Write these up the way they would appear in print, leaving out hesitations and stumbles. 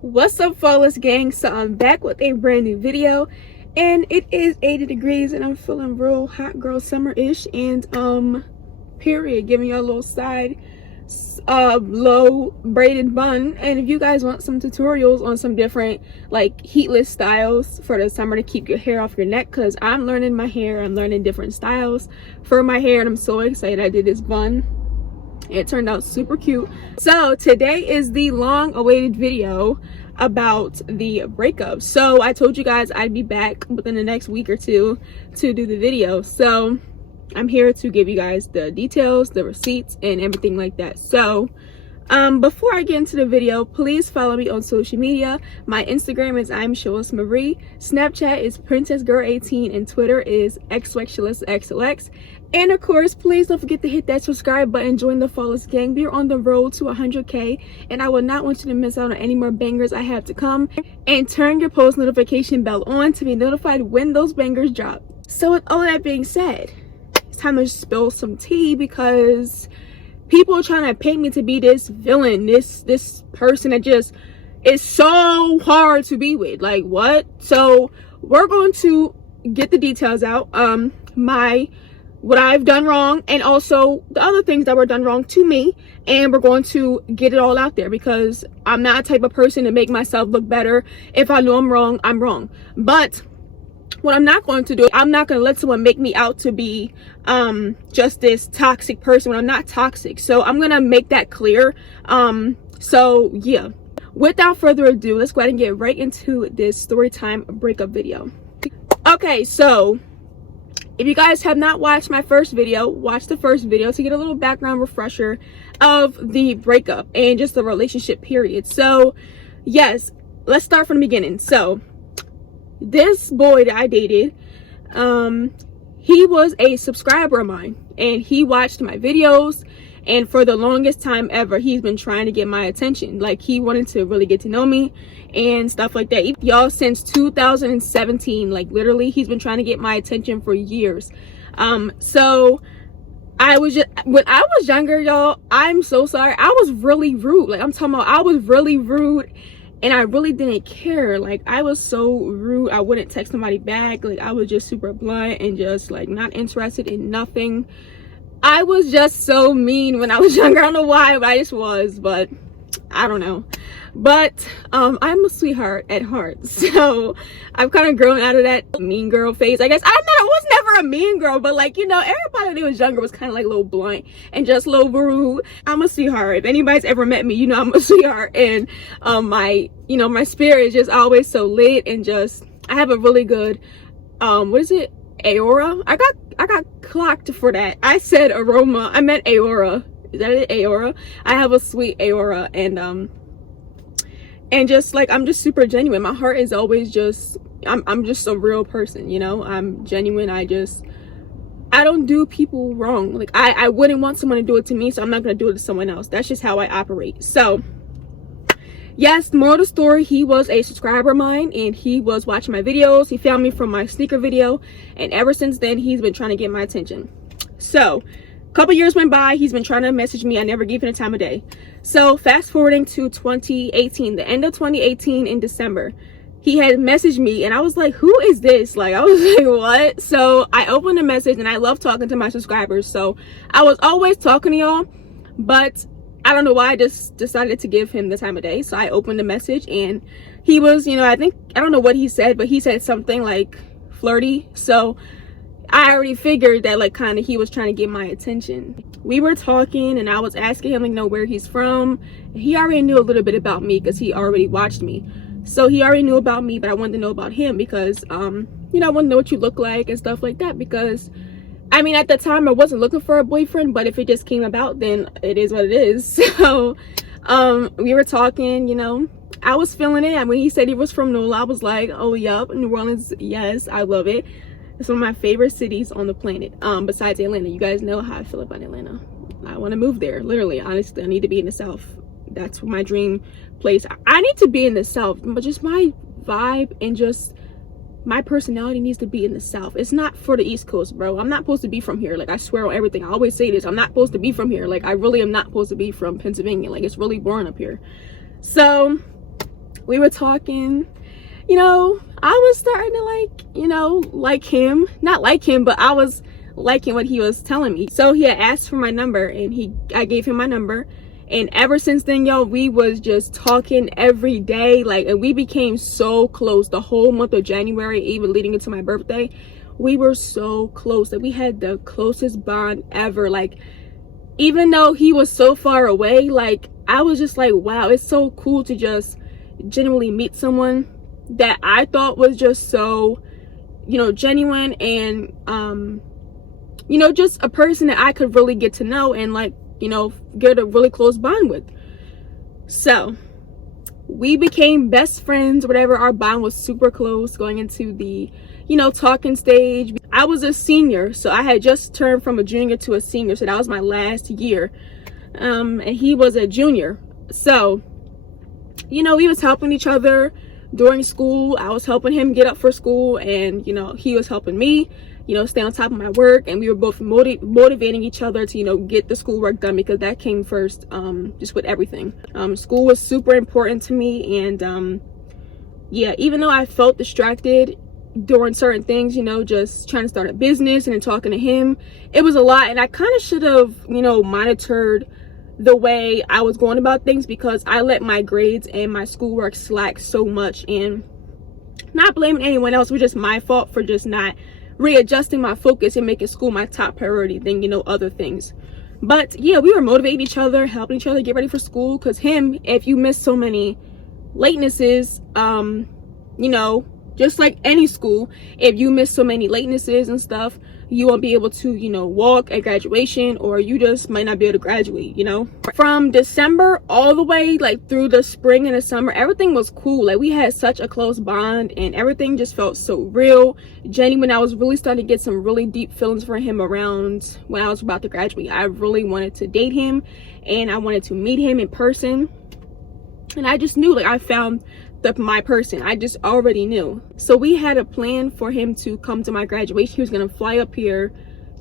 What's up, flawless gang? So I'm back with a brand new video, and it is 80 degrees and I'm feeling real hot girl summer-ish, and period, giving you a little side low braided bun. And if you guys want some tutorials on some different like heatless styles for the summer to keep your hair off your neck, because I'm learning my hair, I'm learning different styles for my hair, and I'm so excited. I did this bun. It turned out super cute. So today is the long awaited video about the breakup. So I told you guys I'd be back within the next week or two to do the video. So I'm here to give you guys the details, the receipts, and everything like that. So before I get into the video, please follow me on social media. My Instagram is I'm shalishasflawless, Snapchat is princessgirl18, and Twitter is xxshalishasflawless. And of course, please don't forget to hit that subscribe button, join the flawless gang. We are on the road to 100k, and I will not want you to miss out on any more bangers I have to come. And turn your post notification bell on to be notified when those bangers drop. So with all that being said, it's time to spill some tea, because people are trying to paint me to be this villain, this person that just is so hard to be with. Like, what? So we're going to get the details out, what I've done wrong, and also the other things that were done wrong to me, and we're going to get it all out there, because I'm not a type of person to make myself look better. If I know I'm wrong, I'm wrong. But what I'm not going to do, I'm not going to let someone make me out to be just this toxic person when I'm not toxic. So I'm going to make that clear. So yeah, without further ado, let's go ahead and get right into this story time breakup video. Okay, so if you guys have not watched my first video, watch the first video to get a little background refresher of the breakup and just the relationship period. So yes, let's start from the beginning. So this boy that I dated, he was a subscriber of mine, and he watched my videos, and for the longest time ever, he's been trying to get my attention. Like, he wanted to really get to know me and stuff like that. Y'all, since 2017, like literally, he's been trying to get my attention for years. So I was just, when I was younger, y'all, I'm so sorry, I was really rude. Like, I'm talking about, I was really rude, and I really didn't care. Like, I was so rude. I wouldn't text somebody back. Like, I was just super blunt and just like not interested in nothing. I was just so mean when I was younger. I don't know why, but I just was. But I don't know. But I'm a sweetheart at heart, so I've kind of grown out of that mean girl phase, I guess. I was never a mean girl, but like, you know, everybody when they was younger was kind of like a little blunt and just a little rude. I'm a sweetheart. If anybody's ever met me, you know I'm a sweetheart. And my spirit is just always so lit, and just I have a really good what is it, aura? I got clocked for that. I said aroma, I meant aura. Is that it? Aura? I have a sweet aura, and just like, I'm just super genuine. My heart is always just, I'm just a real person, you know. I'm genuine. I don't do people wrong. Like, I wouldn't want someone to do it to me, so I'm not gonna do it to someone else. That's just how I operate. So yes, moral of the story, he was a subscriber of mine, and he was watching my videos. He found me from my sneaker video, and ever since then, he's been trying to get my attention. So a couple years went by, he's been trying to message me. I never gave him a time of day. So fast forwarding to 2018, the end of 2018 in December, he had messaged me, and I was like, who is this? Like, I was like, what? So I opened the message, and I love talking to my subscribers, so I was always talking to y'all, but I don't know why I just decided to give him the time of day. So I opened the message, and he was, you know, I don't know what he said, but he said something like flirty. So I already figured that, like, kind of he was trying to get my attention. We were talking, and I was asking him, like, know where he's from. He already knew a little bit about me because he already watched me. So he already knew about me, but I wanted to know about him because, you know, I want to know what you look like and stuff like that. Because, I mean, at the time, I wasn't looking for a boyfriend, but if it just came about, then it is what it is. So we were talking, you know, I was feeling it. And when he said he was from NOLA, I was like, oh, yup, New Orleans, yes, I love it. It's one of my favorite cities on the planet, besides Atlanta. You guys know how I feel about Atlanta. I want to move there, literally. Honestly, I need to be in the South. That's my dream place. I need to be in the South, but just my vibe and just my personality needs to be in the South. It's not for the East Coast, bro. I'm not supposed to be from here. Like, I swear on everything. I always say this. I'm not supposed to be from here. Like, I really am not supposed to be from Pennsylvania. Like, it's really boring up here. So We were talking, you know, I was starting to like, you know, like him. Not like him, but I was liking what he was telling me. So he had asked for my number, and I gave him my number. And ever since then, y'all, we was just talking every day. Like, and we became so close the whole month of January, even leading into my birthday. We were so close that we had the closest bond ever. Like, even though he was so far away, like, I was just like, wow, it's so cool to just genuinely meet someone that I thought was just so, you know, genuine, and you know, just a person that I could really get to know and, like, you know, get a really close bond with. So we became best friends, whatever. Our bond was super close going into the, you know, talking stage. I was a senior, so I had just turned from a junior to a senior, so that was my last year. And he was a junior. So, you know, we was helping each other during school. I was helping him get up for school, and, you know, he was helping me, you know, stay on top of my work. And we were both motivating each other to, you know, get the schoolwork done, because that came first, just with everything. School was super important to me. And yeah, even though I felt distracted during certain things, you know, just trying to start a business and then talking to him, it was a lot. And I kind of should have, you know, monitored the way I was going about things, because I let my grades and my schoolwork slack so much. And not blaming anyone else, it was just my fault for just not readjusting my focus and making school my top priority than, you know, other things. But yeah, we were motivating each other, helping each other get ready for school. Because him, if you miss so many latenesses, you know, just like any school, if you miss so many latenesses and stuff, you won't be able to, you know, walk at graduation, or you just might not be able to graduate, you know. From December all the way like through the spring and the summer, everything was cool. Like, we had such a close bond, and everything just felt so real, genuine. I was really starting to get some really deep feelings for him around when I was about to graduate. I really wanted to date him, and I wanted to meet him in person. And I just knew, like, I found my person. I just already knew. So we had a plan for him to come to my graduation. He was gonna fly up here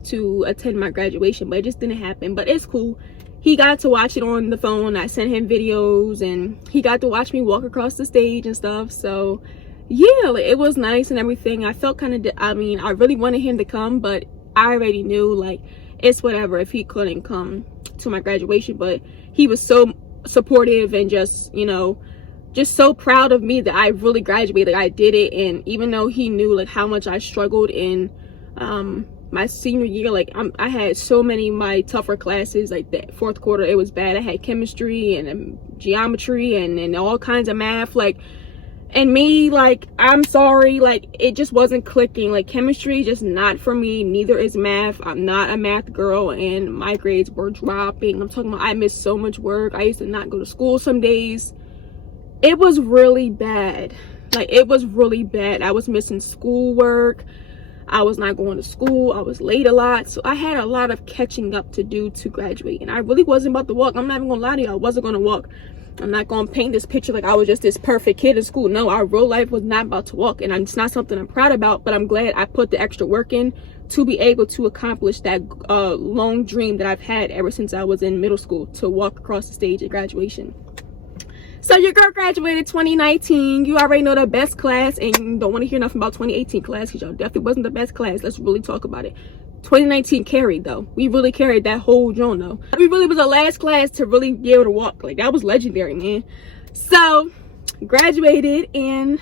to attend my graduation, but it just didn't happen. But it's cool. He got to watch it on the phone. I sent him videos, and he got to watch me walk across the stage and stuff. So yeah, like, it was nice and everything. I felt kind of, I mean, I really wanted him to come, but I already knew, like, it's whatever if he couldn't come to my graduation. But he was so supportive, and just, you know, just so proud of me that I really graduated. I did it. And even though he knew, like, how much I struggled in my senior year, like, I had so many of my tougher classes. Like, the fourth quarter, it was bad. I had chemistry and geometry and all kinds of math, like, and me, like, I'm sorry, like, it just wasn't clicking. Like, chemistry just not for me. Neither is math. I'm not a math girl, and my grades were dropping. I'm talking about, I missed so much work. I used to not go to school some days. It was really bad. Like, it was really bad. I was missing schoolwork. I was not going to school. I was late a lot. So I had a lot of catching up to do to graduate. And I really wasn't about to walk. I'm not even gonna lie to you. I wasn't gonna walk. I'm not gonna paint this picture like I was just this perfect kid in school. No, our real life was not about to walk. And it's not something I'm proud about, but I'm glad I put the extra work in to be able to accomplish that long dream that I've had ever since I was in middle school, to walk across the stage at graduation. So your girl graduated 2019. You already know the best class, and you don't want to hear nothing about 2018 class, because y'all definitely wasn't the best class. Let's really talk about it. 2019 carried, though. We really carried that whole joint, though. We really was the last class to really be able to walk. Like, that was legendary, man. So graduated, and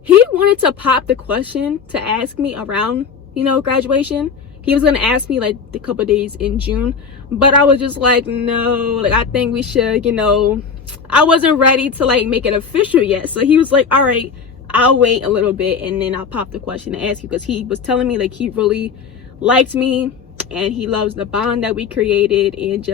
he wanted to pop the question to ask me around, you know, graduation. He was gonna ask me like a couple days in June, but I was just like, no, like, I think we should, you know, I wasn't ready to like make it official yet. So he was like, all right, I'll wait a little bit, and then I'll pop the question to ask you, because he was telling me, like, he really liked me, and he loves the bond that we created, and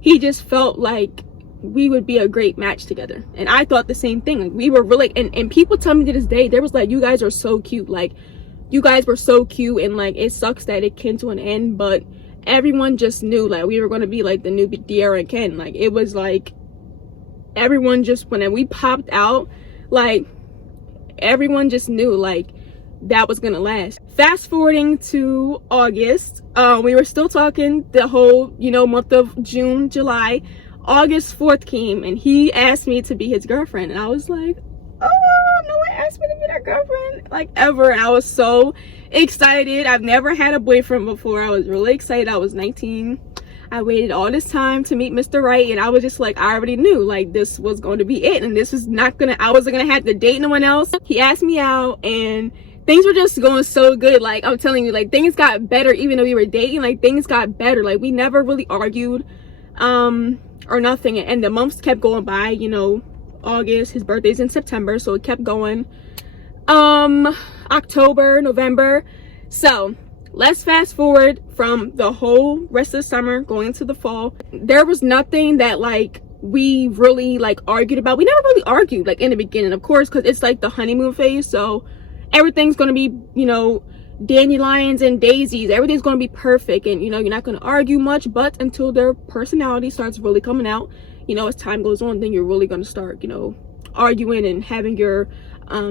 he just felt like we would be a great match together. And I thought the same thing. Like, we were really, and people tell me to this day, they was like, you guys are so cute. Like, you guys were so cute, and like, it sucks that it came to an end, but everyone just knew, like, we were going to be like the new De'Ara and Ken. Like, it was like, everyone just, when we popped out, like, everyone just knew, like, that was gonna last. Fast forwarding to August, we were still talking the whole, you know, month of June, July. August 4th came and he asked me to be his girlfriend, and I was like, oh, no one asked me to be their girlfriend like ever. And I was so excited. I've never had a boyfriend before. I was really excited. I was 19. I waited all this time to meet Mr. Right, and I was just like, I already knew like this was going to be it, and this was not gonna, I wasn't gonna have to date no one else. He asked me out and things were just going so good. Like, I'm telling you, like, things got better. Even though we were dating, like, things got better. Like, we never really argued or nothing, and the months kept going by. You know, August, his birthday's in September, so it kept going. October, November. So let's fast forward from the whole rest of the summer going into the fall. There was nothing that like we really like argued about. We never really argued like in the beginning, of course, because it's like the honeymoon phase, so everything's gonna be, you know, dandelions and daisies. Everything's gonna be perfect, and you know, you're not gonna argue much. But until their personality starts really coming out, you know, as time goes on, then you're really gonna start, you know, arguing and having your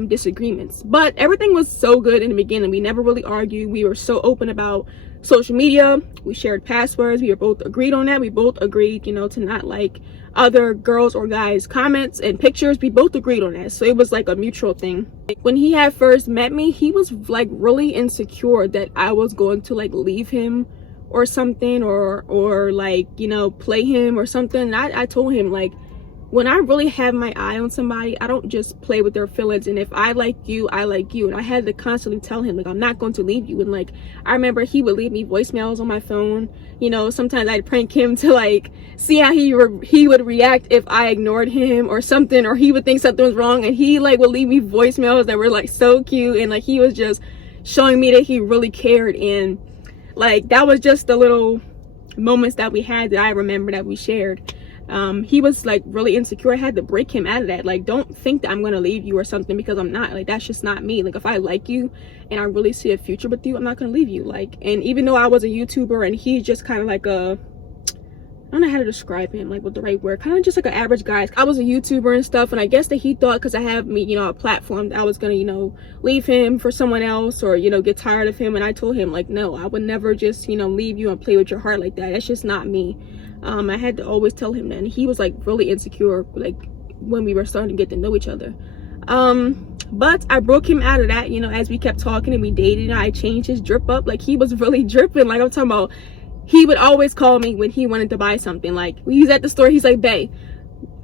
disagreements. But everything was so good in the beginning. We never really argued. We were so open about social media. We shared passwords. We were both agreed on that. We both agreed, you know, to not like other girls or guys comments and pictures. We both agreed on that, so it was like a mutual thing. When he had first met me, he was like really insecure that I was going to like leave him or something, or like, you know, play him or something. And I told him, like, when I really have my eye on somebody, I don't just play with their feelings. And if I like you, I like you. And I had to constantly tell him, like, I'm not going to leave you. And like, I remember he would leave me voicemails on my phone. You know, sometimes I'd prank him to like see how he would react if I ignored him or something, or he would think something was wrong, and he like would leave me voicemails that were like so cute, and like he was just showing me that he really cared. And like, that was just the little moments that we had that I remember that we shared. He was like really insecure. I had to break him out of that. Like, don't think that I'm gonna leave you or something, because I'm not. Like, that's just not me. Like, if I like you and I really see a future with you, I'm not gonna leave you. Like, and even though I was a YouTuber and he's just kind of like a, I don't know how to describe him, like, with the right word, kind of just like an average guy. I was a YouTuber and stuff, and I guess that he thought because I have me, you know, a platform, that I was gonna, you know, leave him for someone else, or, you know, get tired of him. And I told him, like, no, I would never just, you know, leave you and play with your heart like that. That's just not me. I had to always tell him that. And he was like really insecure, like when we were starting to get to know each other. But I broke him out of that, you know, as we kept talking and we dated. And I changed his drip up. Like, he was really dripping. Like, I'm talking about, he would always call me when he wanted to buy something. Like, when he's at the store, he's like, babe,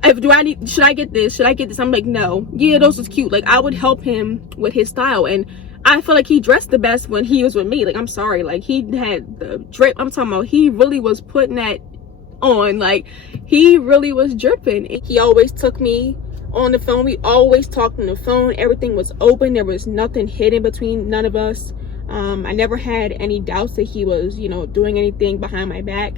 should I get this? Should I get this? I'm like, no. Yeah, those was cute. Like, I would help him with his style. And I feel like he dressed the best when he was with me. Like, I'm sorry. Like, he had the drip. I'm talking about, he really was putting that on. Like, he really was dripping. He always took me on the phone. We always talked on the phone. Everything was open. There was nothing hidden between none of us. I never had any doubts that he was, you know, doing anything behind my back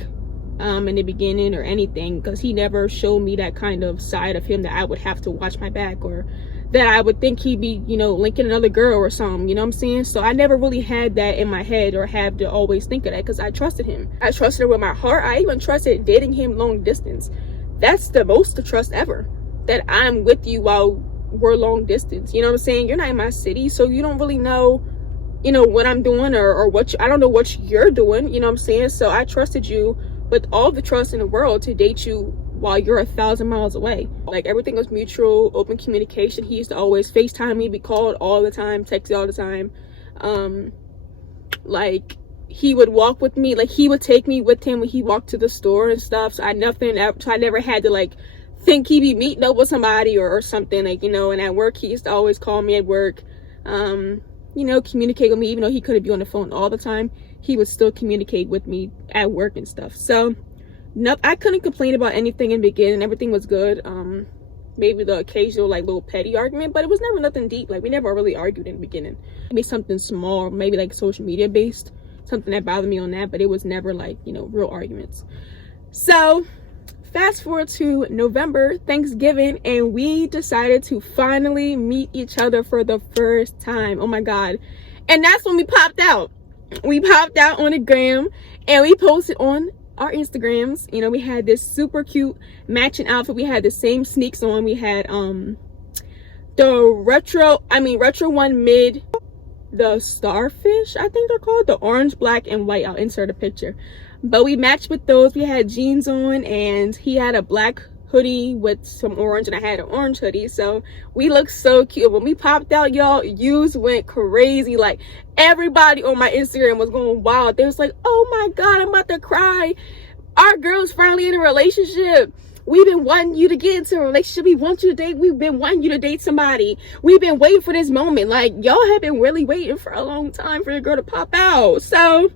in the beginning or anything, because he never showed me that kind of side of him that I would have to watch my back, or that I would think he'd be, you know, linking another girl or something, you know what I'm saying? So I never really had that in my head, or have to always think of that, because I trusted him. I trusted him with my heart. I even trusted dating him long distance. That's the most of trust ever, that I'm with you while we're long distance. You know what I'm saying? You're not in my city, so you don't really know, you know, what I'm doing, or what I don't know what you're doing, you know what I'm saying? So I trusted you with all the trust in the world to date you while you're 1,000 miles away. Like, everything was mutual, open communication. He used to always FaceTime me. We called all the time, texted all the time. Like, he would walk with me. Like, he would take me with him when he walked to the store and stuff. So I never had to like think he'd be meeting up with somebody or something, like, you know. And at work, he used to always call me at work, you know, communicate with me. Even though he couldn't be on the phone all the time, he would still communicate with me at work and stuff. So no, I couldn't complain about anything in the beginning. Everything was good. Maybe the occasional like little petty argument, but it was never nothing deep. Like, we never really argued in the beginning. Maybe something small, maybe like social media based, something that bothered me on that, but it was never like, you know, real arguments. So fast forward to November, Thanksgiving, and we decided to finally meet each other for the first time. Oh my God. And that's when we popped out. We popped out on the gram, and we posted on our Instagrams. You know, we had this super cute matching outfit. We had the same sneaks on. We had the retro one mid, the starfish, I think they're called, the orange, black, and white. I'll insert a picture. but we matched with those. We had jeans on, and he had a black hoodie with some orange, and I had an orange hoodie, so we looked so cute. When we popped out, y'all, yous went crazy. Like, everybody on my Instagram was going wild. They was like, oh my god, I'm about to cry, our girl's finally in a relationship. We've been wanting you to get into a relationship. We want you to date. We've been wanting you to date somebody. We've been waiting for this moment. Like, y'all have been really waiting for a long time for the girl to pop out. So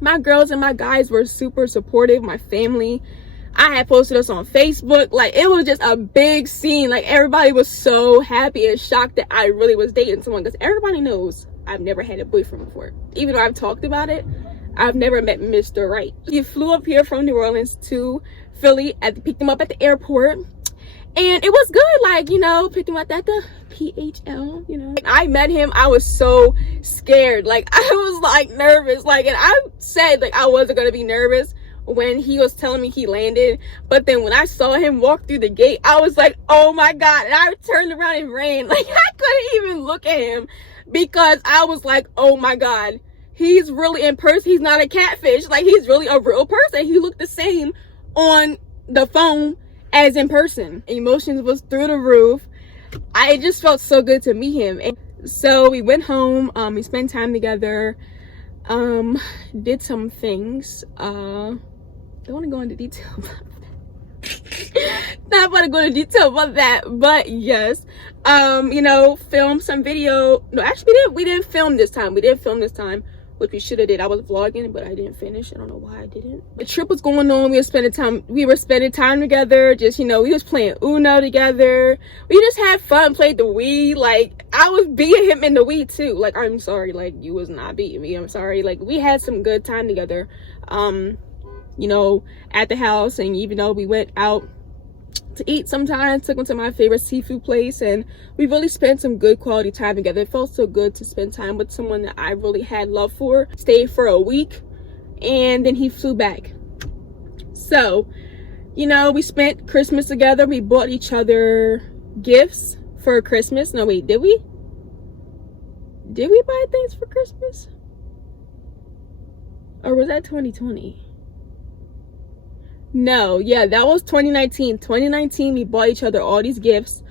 my girls and my guys were super supportive. My family, I had posted us on Facebook. Like, it was just a big scene. Like, everybody was so happy and shocked that I really was dating someone, because everybody knows I've never had a boyfriend before. Even though I've talked about it, I've never met Mr. Right. He flew up here from New Orleans to Philly, picked him up at the airport, and it was good. Like, you know, picked him up at the PHL, you know. Like, I met him, I was so scared. Like, I was like nervous. Like, and I said like I wasn't gonna be nervous when he was telling me he landed, but then when I saw him walk through the gate, I was like, oh my god. And I turned around and ran. Like, I couldn't even look at him, because I was like, oh my god, he's really in person. He's not a catfish. Like, he's really a real person. He looked the same on the phone as in person. Emotions was through the roof. I just felt so good to meet him. And so we went home, we spent time together, did some things. Don't want to go into detail about that. Not want to go into detail about that, but yes, you know, filmed some video. No, actually we didn't film this time. We didn't film this time, which we should have did. I was vlogging, but I didn't finish. I don't know why I didn't. The trip was going on. We were spending time together. Just, you know, we was playing Uno together. We just had fun, played the Wii. Like, I was beating him in the Wii too. Like, I'm sorry, like, you was not beating me. I'm sorry. Like, we had some good time together, you know, at the house. And even though we went out to eat sometimes, took him to my favorite seafood place, and we really spent some good quality time together. It felt so good to spend time with someone that I really had love for. Stayed for a week, and then he flew back. So, you know, we spent Christmas together. We bought each other gifts for Christmas. No, wait, did we buy things for Christmas, or was that 2020? No, yeah, that was 2019. 2019, we bought each other all these gifts.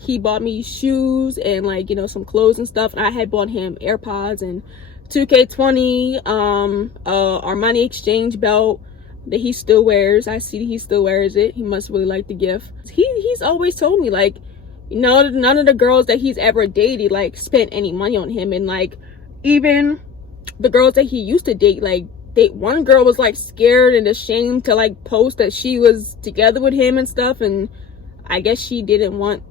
He bought me shoes and, like, you know, some clothes and stuff, and I had bought him AirPods and 2K20, Armani exchange belt that he still wears. I see that he still wears it. He must really like the gift. He's always told me, like, you know, none of the girls that he's ever dated, like, spent any money on him. And, like, even the girls that he used to date, like, one girl was like scared and ashamed to like post that she was together with him and stuff, and I guess she didn't want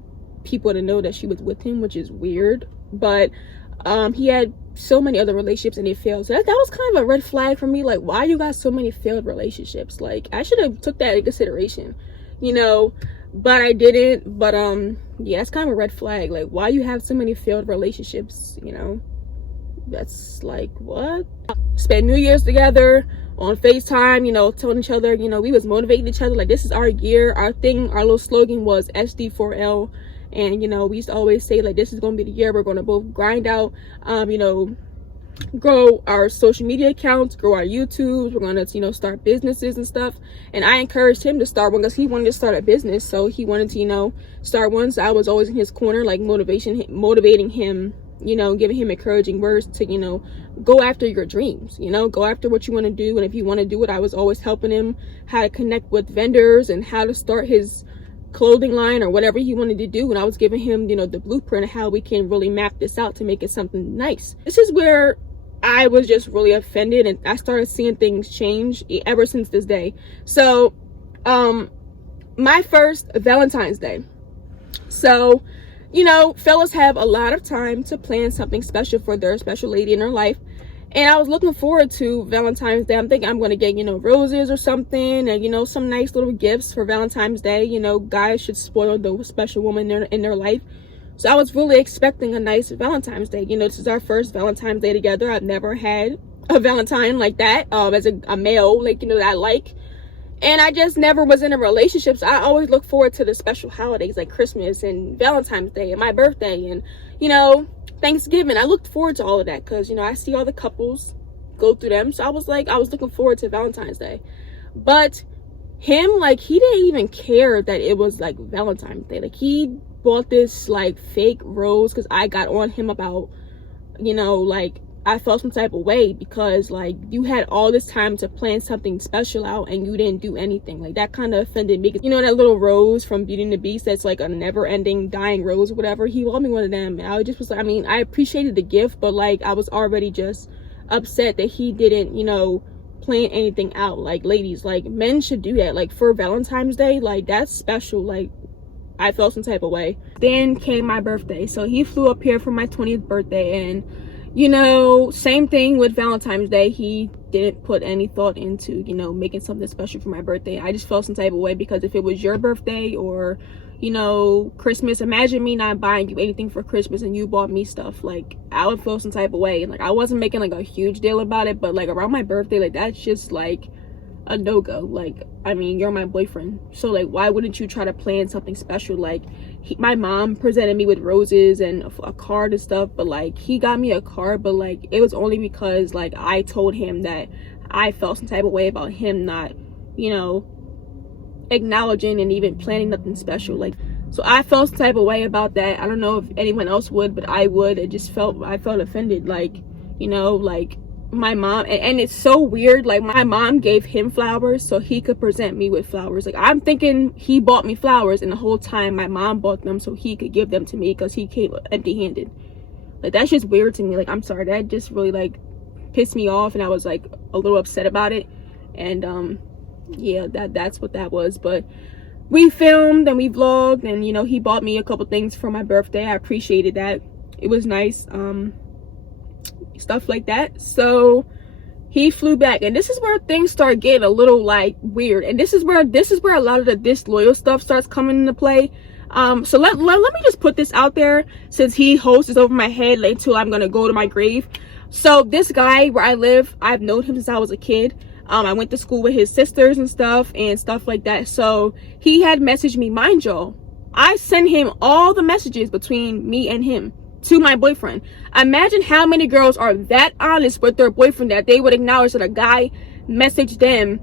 people to know that she was with him, which is weird. But he had so many other relationships and they failed, so that was kind of a red flag for me. Like, why you got so many failed relationships? Like, I should have took that into consideration, you know, but I didn't. But yeah, it's kind of a red flag. Like, why you have so many failed relationships, you know? That's like, what? Spent New Year's together on FaceTime, you know, telling each other, you know, we was motivating each other, like, this is our year. Our little slogan was SD4L, and, you know, we used to always say, like, this is gonna be the year we're gonna both grind out, you know, grow our social media accounts, grow our YouTubes. We're gonna, you know, start businesses and stuff. And I encouraged him to start one because he wanted to start a business, so he wanted to, you know, start one. So I was always in his corner, like, motivating him, you know, giving him encouraging words to, you know, go after your dreams, you know, go after what you want to do. And if you want to do it, I was always helping him how to connect with vendors and how to start his clothing line or whatever he wanted to do. And I was giving him, you know, the blueprint of how we can really map this out to make it something nice. This is where I was just really offended, and I started seeing things change ever since this day. So my first Valentine's Day. So, you know, fellas have a lot of time to plan something special for their special lady in their life. And I was looking forward to Valentine's Day. I'm thinking I'm going to get, you know, roses or something, and, you know, some nice little gifts for Valentine's Day. You know, guys should spoil the special woman in their life. So I was really expecting a nice Valentine's Day. You know, this is our first Valentine's Day together. I've never had a Valentine like that, as a male, like, you know, that I like. And I just never was in a relationship, so I always look forward to the special holidays like Christmas and Valentine's Day and my birthday and, you know, Thanksgiving. I looked forward to all of that because, you know, I see all the couples go through them. So I was looking forward to Valentine's Day. But him, like, he didn't even care that it was like Valentine's Day. Like, he bought this like fake rose because I got on him about, you know, like, I felt some type of way because like you had all this time to plan something special out and you didn't do anything. Like, that kind of offended me. You know that little rose from Beauty and the Beast that's like a never-ending dying rose or whatever? He bought me one of them, and I just was like, I mean, I appreciated the gift, but like I was already just upset that he didn't, you know, plan anything out. Like, ladies, like, men should do that. Like, for Valentine's Day, like, that's special. Like, I felt some type of way. Then came my birthday, so he flew up here for my 20th birthday, and you know, same thing with Valentine's Day. He didn't put any thought into, you know, making something special for my birthday. I just felt some type of way because if it was your birthday or, you know, Christmas, imagine me not buying you anything for Christmas and you bought me stuff. Like, I would feel some type of way. Like, I wasn't making like a huge deal about it, but like around my birthday, like, that's just like a no-go. Like, I mean, you're my boyfriend, so like, why wouldn't you try to plan something special? Like, my mom presented me with roses and a card and stuff, but like, he got me a card, but like, it was only because like I told him that I felt some type of way about him not, you know, acknowledging and even planning nothing special. Like, so I felt some type of way about that. I don't know if anyone else would, but I would. I felt offended. Like, you know, like, my mom, and it's so weird, like, my mom gave him flowers so he could present me with flowers. Like, I'm thinking he bought me flowers, and the whole time my mom bought them so he could give them to me because he came empty-handed. Like, that's just weird to me. Like, I'm sorry, that just really like pissed me off, and I was like a little upset about it. And yeah, that's what that was. But we filmed and we vlogged, and you know, he bought me a couple things for my birthday. I appreciated that. It was nice. Stuff like that. So he flew back, and this is where things start getting a little like weird, and this is where a lot of the disloyal stuff starts coming into play. So let me just put this out there, since he holds this over my head like, until I'm gonna go to my grave. So this guy where I live, I've known him since I was a kid. I went to school with his sisters and stuff like that. So he had messaged me. Mind y'all, I sent him all the messages between me and him to my boyfriend. Imagine how many girls are that honest with their boyfriend that they would acknowledge that a guy messaged them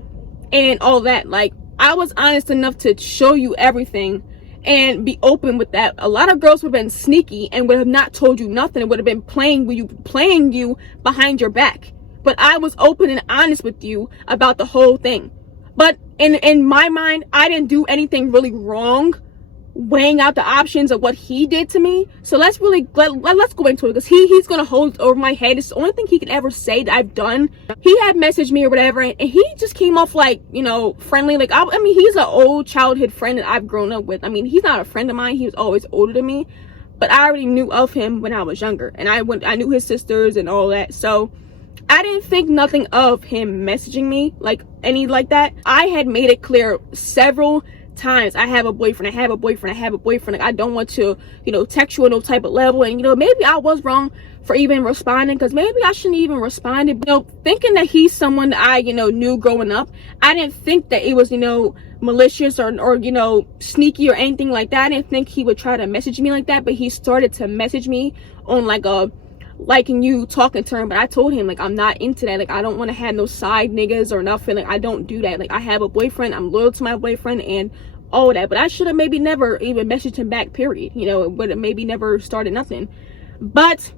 and all that. Like, I was honest enough to show you everything and be open with that. A lot of girls would have been sneaky and would have not told you nothing. It would have been playing you behind your back. But I was open and honest with you about the whole thing. But in my mind, I didn't do anything really wrong, weighing out the options of what he did to me. So let's go into it, because he's gonna hold over my head. It's the only thing he can ever say that I've done. He had messaged me or whatever, and he just came off like, you know, friendly. Like, I mean, he's an old childhood friend that I've grown up with. I mean, he's not a friend of mine, he was always older than me, but I already knew of him when I was younger, and I knew his sisters and all that. So I didn't think nothing of him messaging me like any like that. I had made it clear several times, I have a boyfriend, like, I don't want to, you know, text you on no type of level. And you know, maybe I was wrong for even responding, because maybe I shouldn't even responded. You know, thinking that he's someone that I, you know, knew growing up, I didn't think that it was, you know, malicious or you know, sneaky or anything like that. I didn't think he would try to message me like that, but he started to message me on like a liking you talking term. But I told him, like, I'm not into that. Like, I don't want to have no side niggas or nothing. Like, I don't do that. Like, I have a boyfriend, I'm loyal to my boyfriend and all that. But I should have maybe never even messaged him back, period. You know, it would have maybe never started nothing. But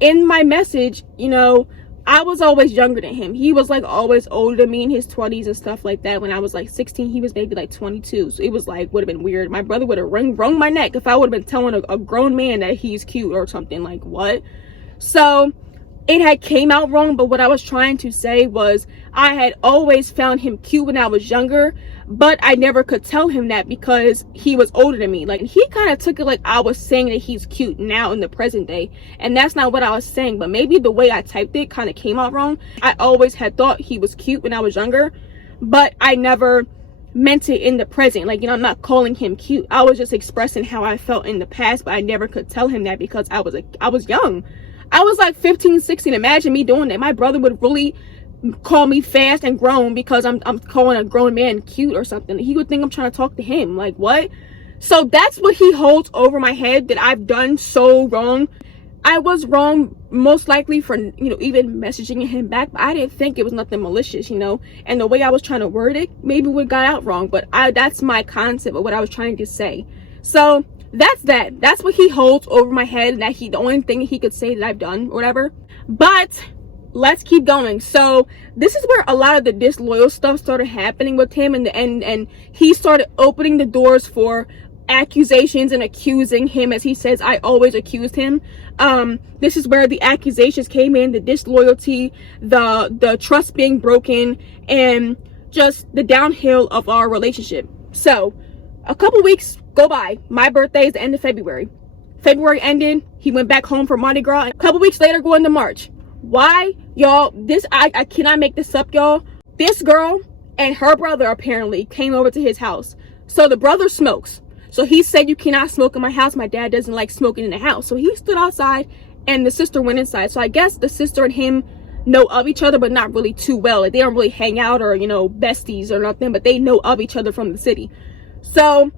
in my message, you know, I was always younger than him. He was like always older than me, in his 20s and stuff like that. When I was like 16, he was maybe like 22. So it was like, would have been weird. My brother would have wrung my neck if I would have been telling a grown man that he's cute or something. Like, what? So it had came out wrong. But what I was trying to say was, I had always found him cute when I was younger, but I never could tell him that because he was older than me. Like, he kind of took it like I was saying that he's cute now in the present day, and that's not what I was saying. But maybe the way I typed it kind of came out wrong. I always had thought he was cute when I was younger, but I never meant it in the present. Like, you know, I'm not calling him cute. I was just expressing how I felt in the past, but I never could tell him that because I was young. I was like 15, 16. Imagine me doing that. My brother would really call me fast and grown because I'm calling a grown man cute or something. He would think I'm trying to talk to him. Like, what? So that's what he holds over my head, that I've done so wrong. I was wrong, most likely, for, you know, even messaging him back, but I didn't think it was nothing malicious, you know, and the way I was trying to word it, maybe would got out wrong, but that's my concept of what I was trying to say. So that's what he holds over my head, that the only thing he could say that I've done or whatever. But let's keep going. So this is where a lot of the disloyal stuff started happening with him, and he started opening the doors for accusations and accusing him. As he says, I always accused him. This is where the accusations came in, the disloyalty, the trust being broken, and just the downhill of our relationship. So a couple weeks go by. My birthday is the end of February. February ended, he went back home for Mardi Gras, and a couple weeks later go into March. Why, y'all? I cannot make this up, y'all. This girl and her brother apparently came over to his house. So the brother smokes. So he said, you cannot smoke in my house. My dad doesn't like smoking in the house. So he stood outside and the sister went inside. So I guess the sister and him know of each other, but not really too well. Like, they don't really hang out or, you know, besties or nothing, but they know of each other from the city. So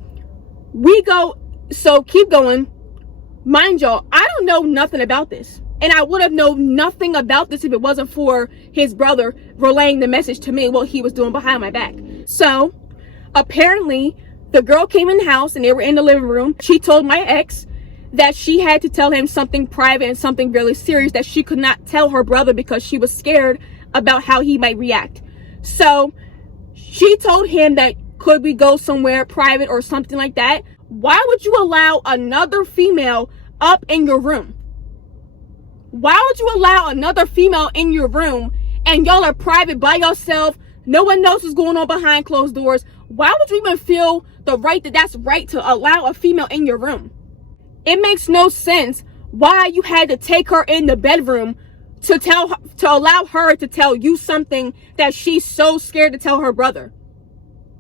keep going. Mind y'all, I don't know nothing about this. And I would have known nothing about this if it wasn't for his brother relaying the message to me, what he was doing behind my back. So apparently the girl came in the house and they were in the living room. She told my ex that she had to tell him something private and something really serious that she could not tell her brother because she was scared about how he might react. So she told him that, could we go somewhere private or something like that? Why would you allow another female up in your room? Why would you allow another female in your room and y'all are private by yourself? No one knows what's going on behind closed doors. Why would you even feel the right that's right to allow a female in your room? It makes no sense why you had to take her in the bedroom to allow her to tell you something that she's so scared to tell her brother.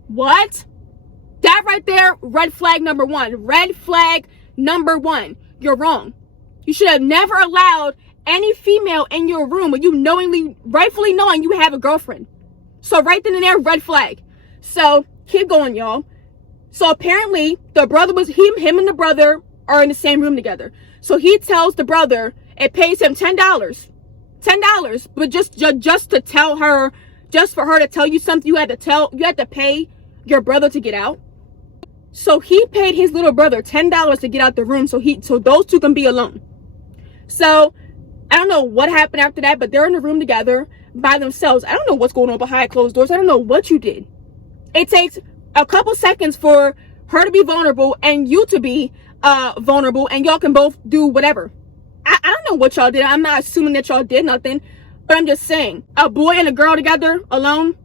What? That right there, red flag number one. Red flag number one. You're wrong. You should have never allowed any female in your room when you rightfully knowing you have a girlfriend. So right then and there, red flag. So keep going, y'all. So apparently the brother was him and the brother are in the same room together. So he tells the brother it pays him $10. But just to tell her, just for her to tell you something, you had to pay your brother to get out. So he paid his little brother $10 to get out the room so those two can be alone. So I don't know what happened after that, but they're in the room together by themselves. I don't know what's going on behind closed doors. I don't know what you did. It takes a couple seconds for her to be vulnerable and you to be vulnerable, and y'all can both do whatever. I don't know what y'all did. I'm not assuming that y'all did nothing, but I'm just saying, a boy and a girl together alone,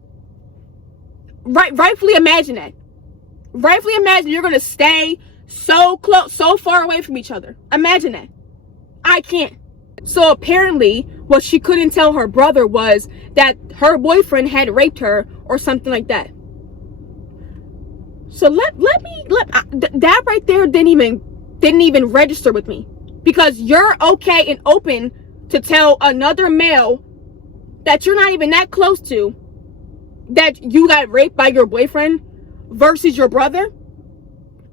rightfully imagine that. Rightfully imagine you're gonna stay so close, so far away from each other. Imagine that. I can't. So apparently what she couldn't tell her brother was that her boyfriend had raped her or something like that. So that right there didn't even register with me, because you're okay and open to tell another male that you're not even that close to that you got raped by your boyfriend versus your brother.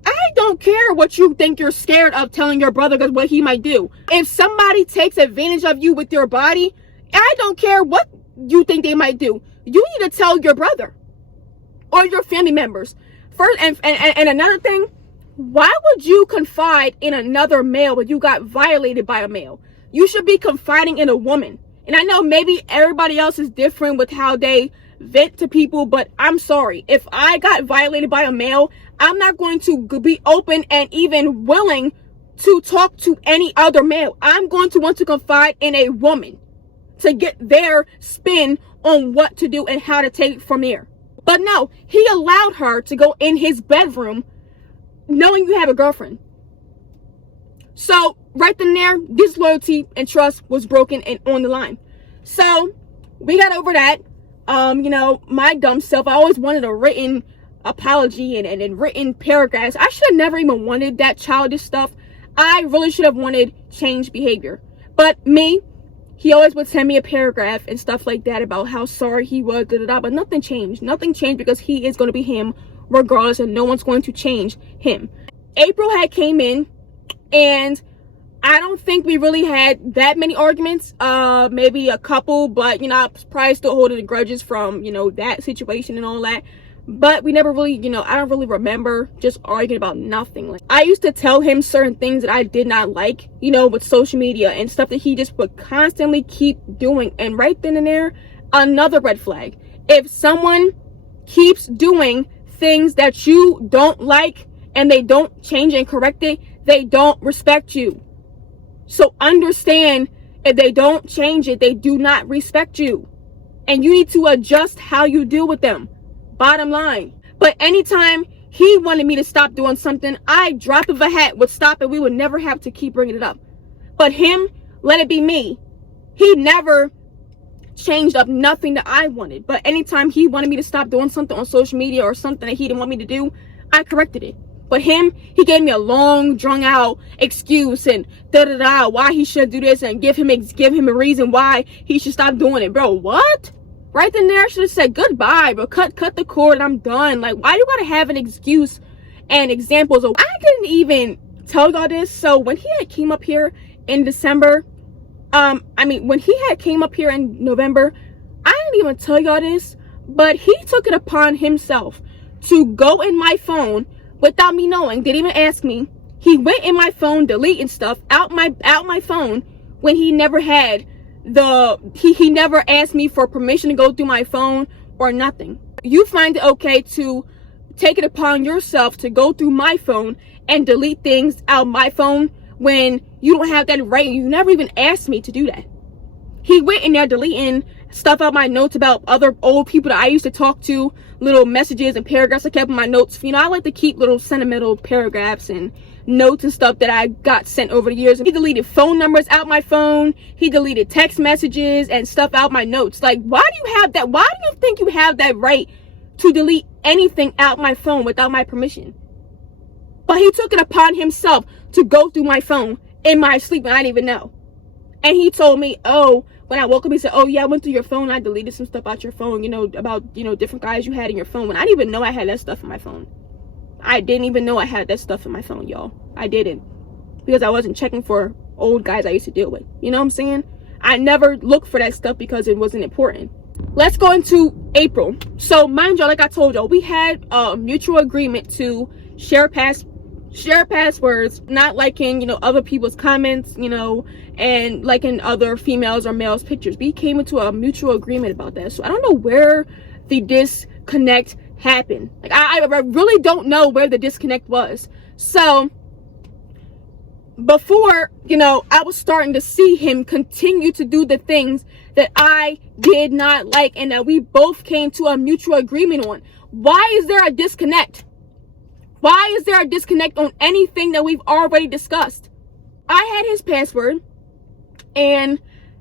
I don't care what you think you're scared of telling your brother, because what he might do. If somebody takes advantage of you with your body, I don't care what you think they might do. You need to tell your brother or your family members. First, and another thing, why would you confide in another male when you got violated by a male? You should be confiding in a woman. And I know maybe everybody else is different with how they vent to people, but I'm sorry. If I got violated by a male, I'm not going to be open and even willing to talk to any other male. I'm going to want to confide in a woman to get their spin on what to do and how to take it from here. But no, he allowed her to go in his bedroom knowing you have a girlfriend. So right then there, disloyalty and trust was broken and on the line. So we got over that. You know, my dumb self, I always wanted a written apology and written paragraphs. I should have never even wanted that childish stuff. I really should have wanted changed behavior. But me, he always would send me a paragraph and stuff like that about how sorry he was, but nothing changed. Nothing changed, because he is going to be him regardless, and no one's going to change him. April had came in, and I don't think we really had that many arguments, maybe a couple, but you know, I was probably still holding the grudges from, you know, that situation and all that. But we never really, you know, I don't really remember just arguing about nothing. Like, I used to tell him certain things that I did not like, you know, with social media and stuff that he just would constantly keep doing. And right then and there, another red flag. If someone keeps doing things that you don't like and they don't change and correct it, they don't respect you. So understand, if they don't change it, they do not respect you. And you need to adjust how you deal with them. Bottom line. But anytime he wanted me to stop doing something, I, drop of a hat, would stop it. We would never have to keep bringing it up. But him, let it be me. He never changed up nothing that I wanted. But anytime he wanted me to stop doing something on social media or something that he didn't want me to do, I corrected it. But him, he gave me a long, drawn out excuse and da-da-da, why he should do this, and give him a reason why he should stop doing it. Bro, what? Right then there, I should have said goodbye, bro. Cut the cord, I'm done. Like, why you gotta have an excuse and examples of... I didn't even tell y'all this. So when he had came up here in December, when he had came up here in November, I didn't even tell y'all this, but he took it upon himself to go in my phone without me knowing, didn't even ask me. He went in my phone, deleting stuff out my phone when he never had he never asked me for permission to go through my phone or nothing. You find it okay to take it upon yourself to go through my phone and delete things out my phone when you don't have that right. You never even asked me to do that. He went in there deleting stuff out my notes about other old people that I used to talk to, little messages and paragraphs I kept in my notes. You know, I like to keep little sentimental paragraphs and notes and stuff that I got sent over the years. He deleted phone numbers out my phone. He deleted text messages and stuff out my notes. Like, why do you have that? Why do you think you have that right to delete anything out my phone without my permission? But he took it upon himself to go through my phone in my sleep and I didn't even know. And he told me, oh, when I woke up, he said, oh yeah, I went through your phone. I deleted some stuff out your phone, you know, about, you know, different guys you had in your phone. And I didn't even know I had that stuff in my phone. I didn't even know I had that stuff in my phone, y'all. I didn't. Because I wasn't checking for old guys I used to deal with. You know what I'm saying? I never looked for that stuff because it wasn't important. Let's go into April. So mind y'all, like I told y'all, we had a mutual agreement to share passwords, not liking, you know, other people's comments, you know, and liking other females or males pictures. We came into a mutual agreement about that. So I don't know where the disconnect happened. Like, I really don't know where the disconnect was. So before, you know, I was starting to see him continue to do the things that I did not like and that we both came to a mutual agreement on. Why is there a disconnect? Why is there a disconnect on anything that we've already discussed? I had his password and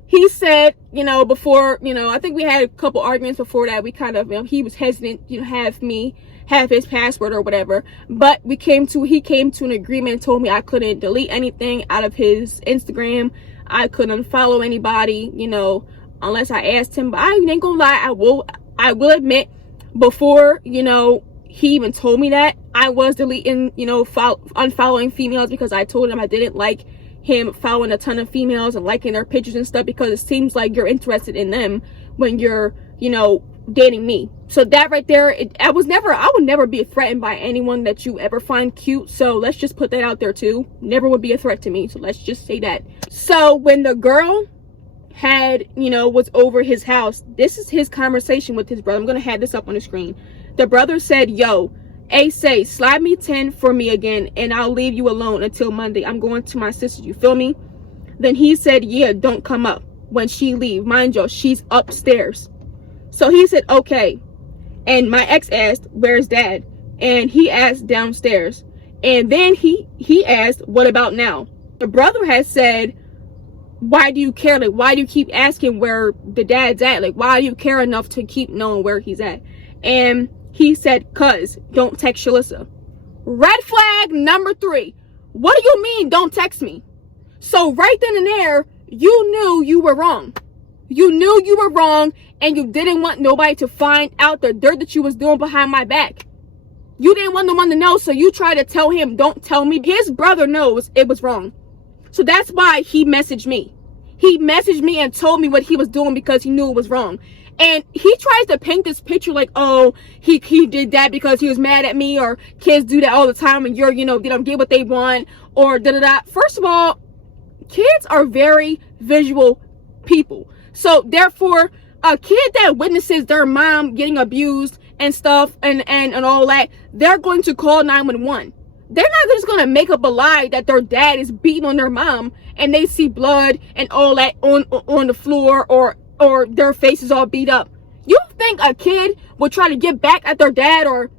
he said, you know, before, you know, I think we had a couple arguments before that. We kind of, you know, he was hesitant, you know, have me have his password or whatever. But he came to an agreement and told me I couldn't delete anything out of his Instagram. I couldn't follow anybody, you know, unless I asked him. But I ain't gonna lie, I will admit, before, you know, he even told me that, I was deleting, you know, unfollowing females because I told him I didn't like him following a ton of females and liking their pictures and stuff because it seems like you're interested in them when you're, you know, dating me. So that right there, I would never be threatened by anyone that you ever find cute. So let's just put that out there too. Never would be a threat to me. So let's just say that. So when the girl had, you know, was over his house, this is his conversation with his brother. I'm going to have this up on the screen. The brother said, yo, say, slide me 10 for me again and I'll leave you alone until Monday. I'm going to my sister's, you feel me? Then he said, yeah, don't come up when she leave. Mind you, she's upstairs. So he said, okay. And my ex asked, where's dad? And he asked downstairs. And then he asked, what about now? The brother had said, why do you care? Like, why do you keep asking where the dad's at? Like, why do you care enough to keep knowing where he's at? And he said, cuz, don't text Shalisha. Red flag number 3. What do you mean, don't text me? So right then and there, you knew you were wrong. You knew you were wrong and you didn't want nobody to find out the dirt that you was doing behind my back. You didn't want no one to know, so you tried to tell him, don't tell me. His brother knows it was wrong. So that's why he messaged me. He messaged me and told me what he was doing because he knew it was wrong. And he tries to paint this picture like, oh, he did that because he was mad at me, or kids do that all the time and they don't get what they want, or da-da-da. First of all, kids are very visual people. So therefore, a kid that witnesses their mom getting abused and stuff and all that, they're going to call 911. They're not just going to make up a lie that their dad is beating on their mom and they see blood and all that on the floor, or their faces all beat up. You think a kid would try to get back at their dad, or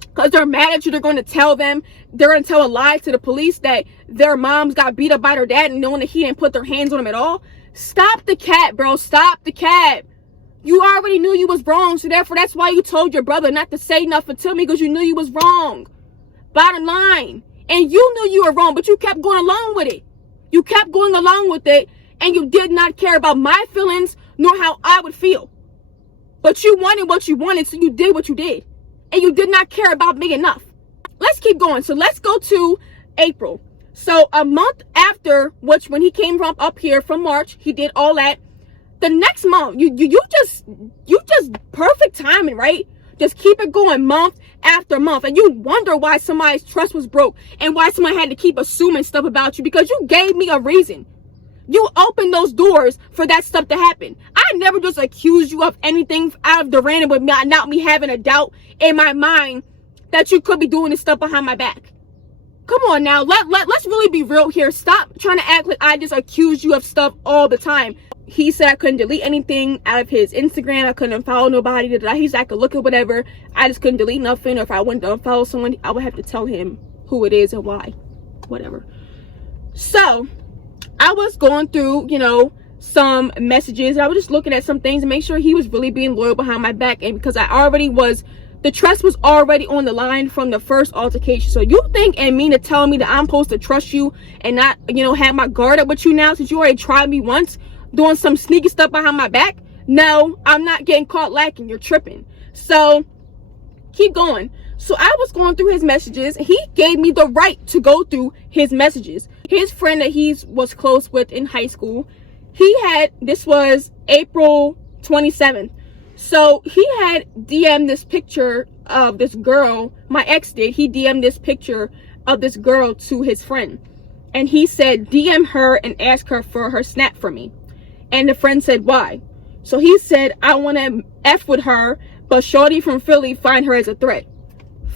because they're mad at you, they're going to tell a lie to the police that their moms got beat up by their dad and knowing that he didn't put their hands on them at all? Stop the cat, bro. Stop the cat. You already knew you was wrong, so therefore that's why you told your brother not to say nothing to me, because you knew you was wrong. Bottom line. And you knew you were wrong, but you kept going along with it. You kept going along with it, and you did not care about my feelings nor how I would feel. But you wanted what you wanted, so you did what you did. And you did not care about me enough. Let's keep going. So let's go to April. So a month after, when he came from up here from March, he did all that. The next month, you just perfect timing, right? Just keep it going month after month. And you wonder why somebody's trust was broke and why somebody had to keep assuming stuff about you, because you gave me a reason. You opened those doors for that stuff to happen. I never just accused you of anything out of the random without me having a doubt in my mind that you could be doing this stuff behind my back. Come on now, let's really be real here. Stop trying to act like I just accuse you of stuff all the time. He said I couldn't delete anything out of his Instagram. I couldn't follow nobody. He said I could look at whatever. I just couldn't delete nothing. Or if I wanted to unfollow someone, I would have to tell him who it is and why. Whatever. So I was going through, some messages. I was just looking at some things to make sure he was really being loyal behind my back. And because the trust was already on the line from the first altercation. So you think and mean to tell me that I'm supposed to trust you and not, have my guard up with you now, since you already tried me once doing some sneaky stuff behind my back? No, I'm not getting caught lacking. You're tripping. So keep going. So I was going through his messages. He gave me the right to go through his messages. His friend that he was close with in high school, this was April 27th. So he had DM'd this picture of this girl. My ex did. He DM'd this picture of this girl to his friend. And he said, DM her and ask her for her snap for me. And the friend said, why? So he said, I want to F with her, but shorty from Philly find her as a threat.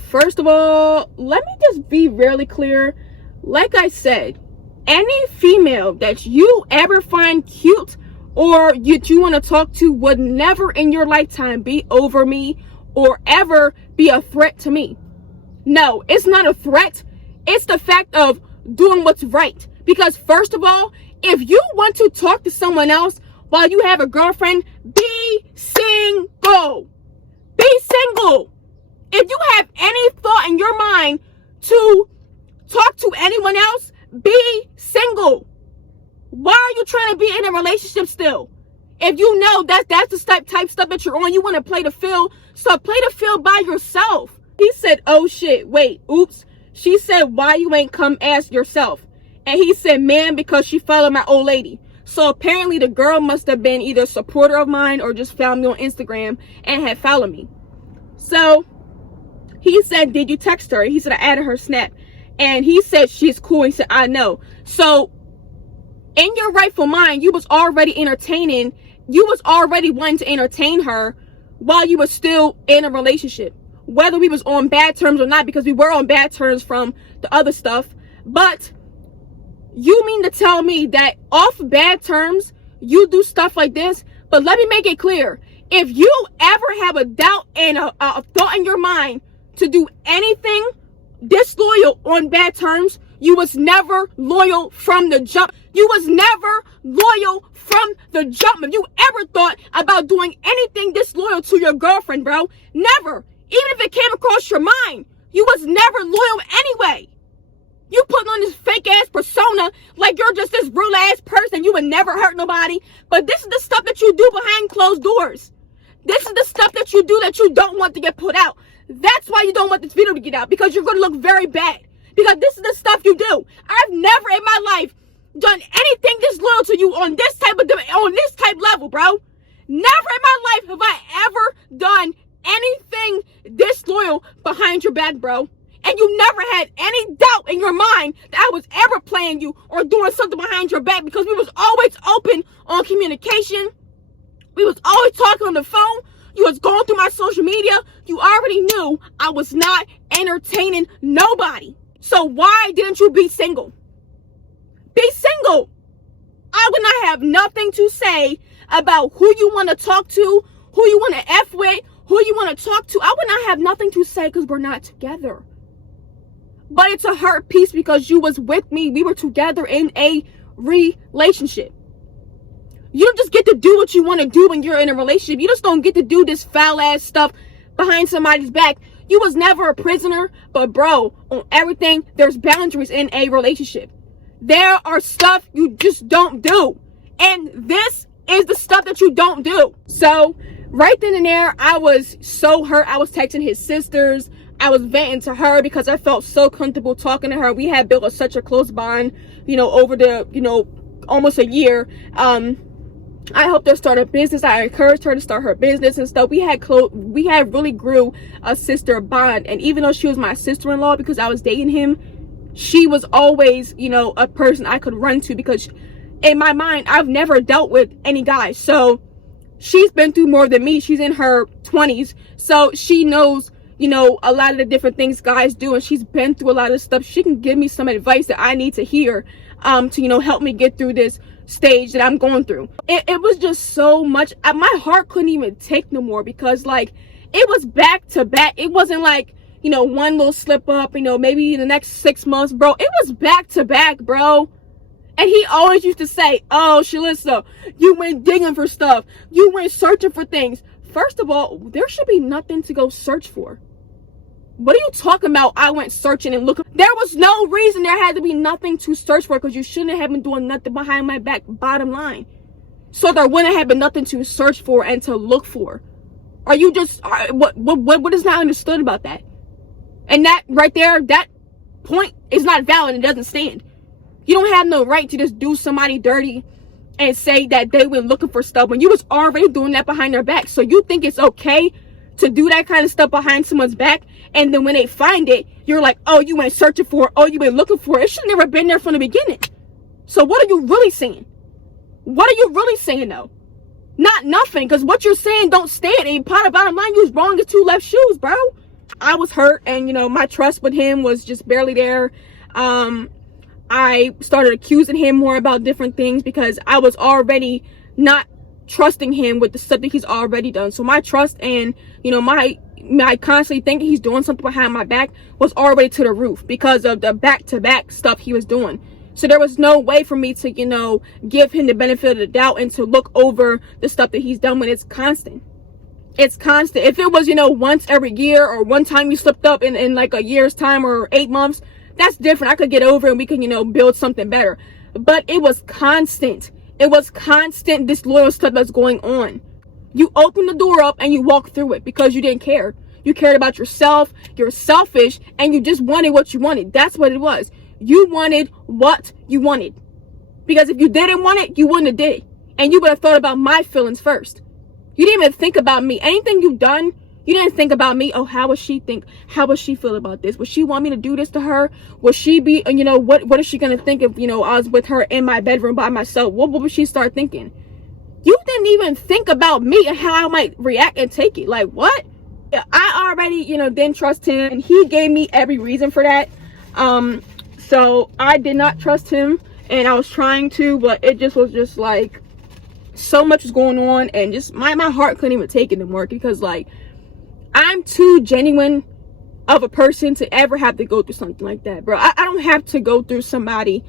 First of all, let me just be really clear. Like I said, any female that you ever find cute or you want to talk to would never in your lifetime be over me or ever be a threat to me. No, it's not a threat. It's the fact of doing what's right. Because first of all, if you want to talk to someone else while you have a girlfriend, be single. Be single. If you have any thought in your mind to talk to anyone else, be single. Why are you trying to be in a relationship still? If you know that's the type stuff that you're on, you want to play the field, so play the field by yourself. He said, oh shit, wait, oops. She said, why you ain't come ask yourself? And he said, man, because she followed my old lady. So apparently the girl must have been either a supporter of mine or just found me on Instagram and had followed me. So he said, did you text her? He said, I added her snap. And he said, she's cool. He said, I know. So in your rightful mind, you was already wanting to entertain her while you were still in a relationship. Whether we was on bad terms or not, because we were on bad terms from the other stuff. But you mean to tell me that off bad terms, you do stuff like this? But let me make it clear. If you ever have a doubt and a thought in your mind to do anything disloyal on bad terms, you was never loyal from the jump. You was never loyal from the jump. If you ever thought about doing anything disloyal to your girlfriend, bro, never. Even if it came across your mind, you was never loyal anyway. You putting on this fake ass persona like you're just this real ass person. You would never hurt nobody. But this is the stuff that you do behind closed doors. This is the stuff that you do that you don't want to get put out. That's why you don't want this video to get out, because you're going to look very bad. Because this is the stuff you do. I've never in my life done anything disloyal to you on this type level, bro. Never in my life have I ever done anything disloyal behind your back, bro. And you never had any doubt in your mind that I was ever playing you or doing something behind your back, because we was always open on communication. We was always talking on the phone. You was going through my social media. You already knew I was not entertaining nobody. So why didn't you be single? Be single. I would not have nothing to say about who you want to talk to, who you want to F with, who you want to talk to. I would not have nothing to say because we're not together. But it's a hurt piece because you was with me. We were together in a relationship. You don't just get to do what you want to do when you're in a relationship. You just don't get to do this foul ass stuff behind somebody's back. You was never a prisoner, but bro, on everything, there's boundaries in a relationship. There are stuff you just don't do. And this is the stuff that you don't do. So right then and there, I was so hurt. I was texting his sisters. I was venting to her because I felt so comfortable talking to her. We had built such a close bond, over the, almost a year. I helped her start a business. I encouraged her to start her business and stuff. We had really grew a sister bond. And even though she was my sister-in-law because I was dating him, she was always, a person I could run to, because in my mind, I've never dealt with any guys. So she's been through more than me. She's in her 20s. So she knows, a lot of the different things guys do, and she's been through a lot of stuff. She can give me some advice that I need to hear, to, help me get through this stage that I'm going through. It was just so much. My heart couldn't even take no more, because it was back to back. It wasn't like, one little slip up, maybe in the next 6 months, bro. It was back to back, bro. And he always used to say, oh, Shalisha, you went digging for stuff. You went searching for things. First of all, there should be nothing to go search for. What are you talking about? I went searching and looking. There was no reason there had to be nothing to search for, because you shouldn't have been doing nothing behind my back, bottom line. So there wouldn't have been nothing to search for and to look for. Are you just, what is not understood about that? And that right there, that point is not valid. It doesn't stand. You don't have no right to just do somebody dirty and say that they went looking for stuff when you was already doing that behind their back. So you think it's okay to do that kind of stuff behind someone's back, and then when they find it, you're like, oh, you went searching for it, oh, you went looking for it. It should never been there from the beginning. So what are you really saying? What are you really saying though? Not nothing, because what you're saying don't stand. And part of bottom line, you was wrong as two left shoes, bro. I was hurt, and my trust with him was just barely there. I started accusing him more about different things because I was already not trusting him with the stuff that he's already done. So my trust and, my constantly thinking he's doing something behind my back was already to the roof because of the back-to-back stuff he was doing. So there was no way for me to, give him the benefit of the doubt and to look over the stuff that he's done when it's constant. It's constant. If it was, once every year or one time you slipped up in like a year's time or 8 months, that's different. I could get over it and we can, build something better. But it was constant. It was constant disloyal stuff that's going on. You opened the door up and you walked through it because you didn't care. You cared about yourself. You're selfish and you just wanted what you wanted. That's what it was. You wanted what you wanted. Because if you didn't want it, you wouldn't have did it. And you would have thought about my feelings first. You didn't even think about me. Anything you've done, you didn't think about me. Oh, how would she think? How would she feel about this? Would she want me to do this to her? Would she be, what is she going to think if, I was with her in my bedroom by myself? What would she start thinking? You didn't even think about me and how I might react and take it. Like, what? I already, didn't trust him. And he gave me every reason for that. So I did not trust him. And I was trying to, but it just was just like, so much was going on. And just, my heart couldn't even take it anymore. Because, like, I'm too genuine of a person to ever have to go through something like that, bro. I don't have to go through somebody,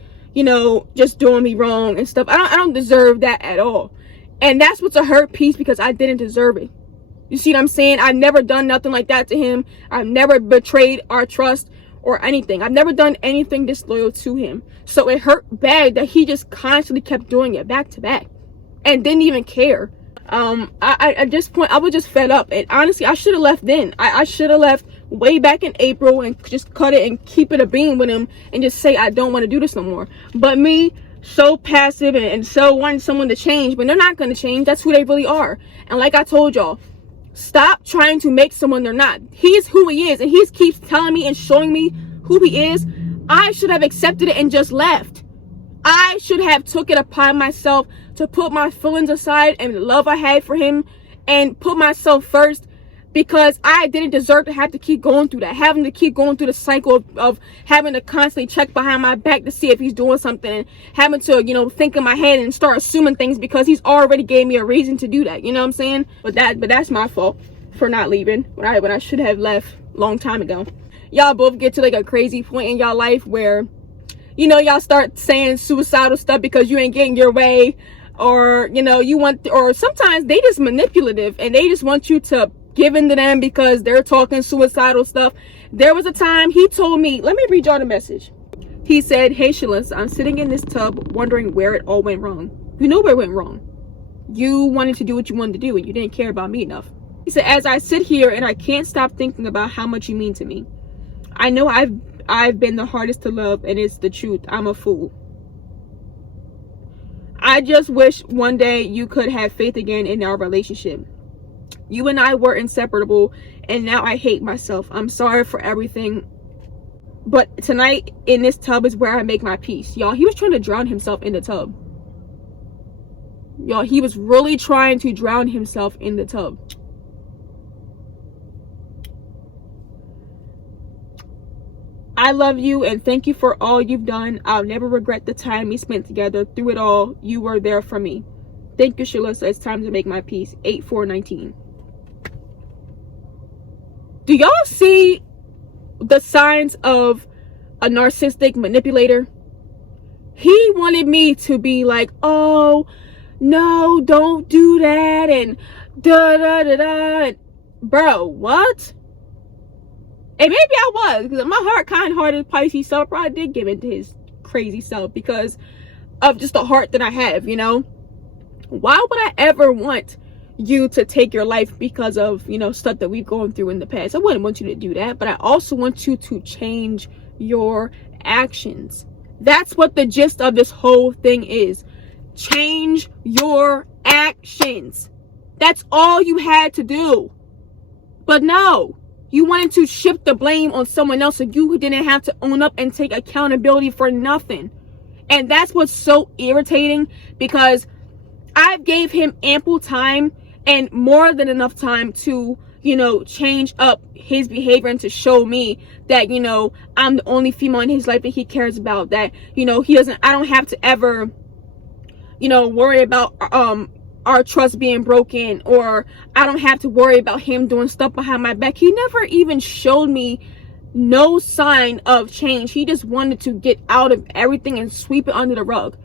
just doing me wrong and stuff. I don't deserve that at all. And that's what's a hurt piece, because I didn't deserve it. You see what I'm saying? I've never done nothing like that to him. I've never betrayed our trust or anything. I've never done anything disloyal to him. So it hurt bad that he just constantly kept doing it back to back and didn't even care. At this point, I was just fed up. And honestly, I should have left then. I should have left way back in April and just cut it and keep it a bean with him and just say, I don't want to do this no more. But me, so passive and so wanting someone to change, but they're not going to change. That's who they really are. And like I told y'all, stop trying to make someone they're not. He's who he is, and he keeps telling me and showing me who he is. I should have accepted it and just left. I should have took it upon myself to put my feelings aside and the love I had for him and put myself first, because I didn't deserve to have to keep going through that, having to keep going through the cycle of having to constantly check behind my back to see if he's doing something, and having to, you know, think in my head and start assuming things because he's already gave me a reason to do that. You know what I'm saying? But that's my fault for not leaving when I should have left a long time ago. Y'all both get to like a crazy point in y'all life where, you know, y'all start saying suicidal stuff because you ain't getting your way, or, you know, you want, or sometimes they just manipulative and they just want you to give in to them because they're talking suicidal stuff. There was a time he told me, let me read y'all the message. He said, "Hey Shalisha, I'm sitting in this tub wondering where it all went wrong." You know where it went wrong. You wanted to do what you wanted to do and you didn't care about me enough. He said, "As I sit here and I can't stop thinking about how much you mean to me. I know I've been the hardest to love, and it's the truth. I'm a fool. I just wish one day you could have faith again in our relationship. You and I were inseparable, and now I hate myself. I'm sorry for everything. But tonight in this tub is where I make my peace." Y'all, he was trying to drown himself in the tub. Y'all, he was really trying to drown himself in the tub. "I love you and thank you for all you've done. I'll never regret the time we spent together. Through it all, you were there for me. Thank you, Shalisha. It's time to make my peace. 8/4/19. Do y'all see the signs of a narcissistic manipulator? He wanted me to be like, "Oh, no, don't do that," and da da da da. Bro, what? And maybe I was, because my heart, kind-hearted Pisces self, probably did give into his crazy self because of just the heart that I have, you know? Why would I ever want you to take your life because of, you know, stuff that we've gone through in the past? I wouldn't want you to do that, but I also want you to change your actions. That's what the gist of this whole thing is. Change your actions. That's all you had to do. But no, you wanted to shift the blame on someone else, so you didn't have to own up and take accountability for nothing. And that's what's so irritating, because I gave him ample time and more than enough time to, you know, change up his behavior and to show me that, you know, I'm the only female in his life that he cares about, that, you know, I don't have to ever, you know, worry about our trust being broken, or I don't have to worry about him doing stuff behind my back. He never even showed me no sign of change. He just wanted to get out of everything and sweep it under the rug.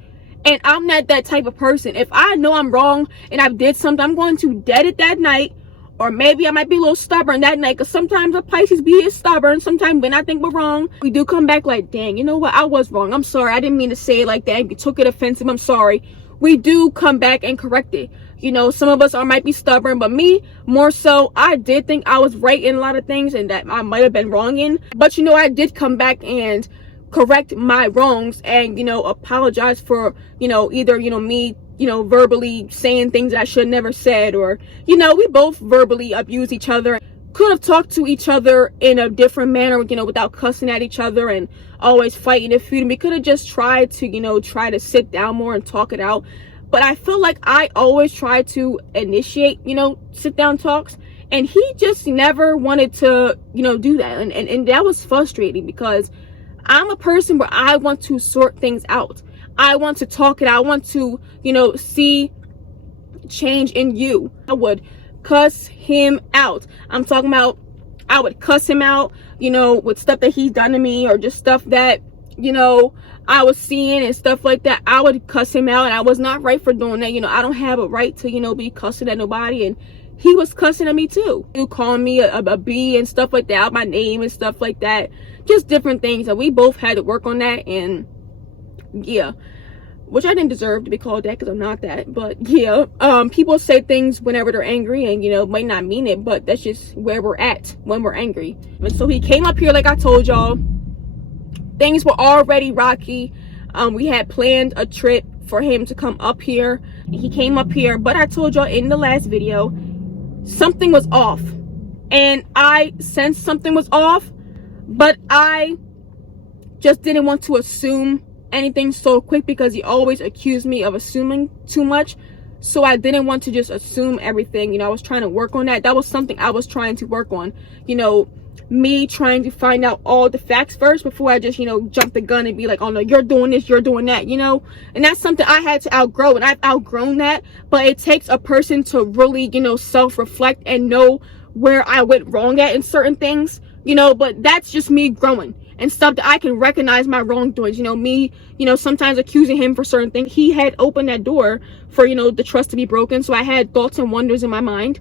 And I'm not that type of person. If I know I'm wrong and I did something, I'm going to dead it that night. Or maybe I might be a little stubborn that night, because sometimes a Pisces be stubborn. Sometimes when I think we're wrong, we do come back like, "Dang, you know what? I was wrong. I'm sorry. I didn't mean to say it like that. You took it offensive. I'm sorry." We do come back and correct it. You know, some of us might be stubborn, but me, more so, I did think I was right in a lot of things and that I might have been wrong in. But, you know, I did come back and correct my wrongs and, you know, apologize for, you know, either, you know, me, you know, verbally saying things that I should never said, or, you know, we both verbally abuse each other. Could have talked to each other in a different manner, you know, without cussing at each other and always fighting and feuding. We could have just tried to, you know, try to sit down more and talk it out. But I feel like I always try to initiate, you know, sit down talks, and he just never wanted to, you know, do that. And that was frustrating, because I'm a person where I want to sort things out. I want to talk it out. I want to, you know, see change in you. I would cuss him out. I'm talking about, I would cuss him out, you know, with stuff that he's done to me, or just stuff that, you know, I was seeing and stuff like that. I would cuss him out, and I was not right for doing that. You know, I don't have a right to, you know, be cussing at nobody. And he was cussing at me too. He was calling me a B and stuff like that, out my name and stuff like that. Just different things. And we both had to work on that. And yeah, which I didn't deserve to be called that, because I'm not that. But yeah, people say things whenever they're angry, and, you know, might not mean it, but that's just where we're at when we're angry. And so he came up here, like I told y'all. Things were already rocky. We had planned a trip for him to come up here. He came up here, but I told y'all in the last video, something was off. And I sensed something was off, but I just didn't want to assume anything so quick because he always accused me of assuming too much. So I didn't want to just assume everything. You know, I was trying to work on that. That was something I was trying to work on. You know, me trying to find out all the facts first before I just, you know, jump the gun and be like, oh no, you're doing this, you're doing that, you know. And that's something I had to outgrow, and I've outgrown that. But it takes a person to really, you know, self-reflect and know where I went wrong at in certain things, you know. But that's just me growing and stuff, that I can recognize my wrongdoings. You know, me, you know, sometimes accusing him for certain things. He had opened that door for, you know, the trust to be broken. So I had thoughts and wonders in my mind.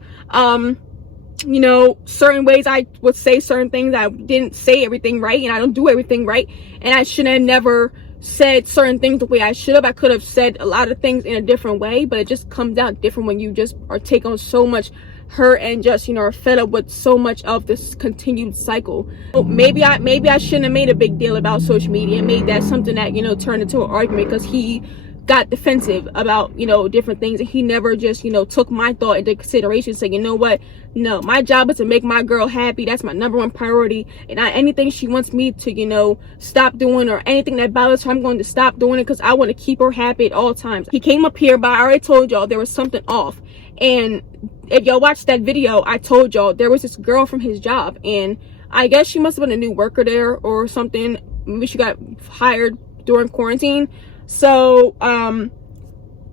You know, certain ways I would say certain things. I didn't say everything right, and I don't do everything right. And I should have never said certain things the way I should have. I could have said a lot of things in a different way, but it just comes out different when you just are taking on so much hurt and just, you know, are fed up with so much of this continued cycle. So maybe I shouldn't have made a big deal about social media and made that something that, you know, turned into an argument, because he got defensive about, you know, different things, and he never just, you know, took my thought into consideration, saying, you know what, no, my job is to make my girl happy. That's my #1 priority, and anything she wants me to, you know, stop doing, or anything that bothers her, I'm going to stop doing it, because I want to keep her happy at all times. He came up here, but I already told y'all there was something off. And if y'all watched that video, I told y'all there was this girl from his job, and I guess she must have been a new worker there or something. Maybe she got hired during quarantine. So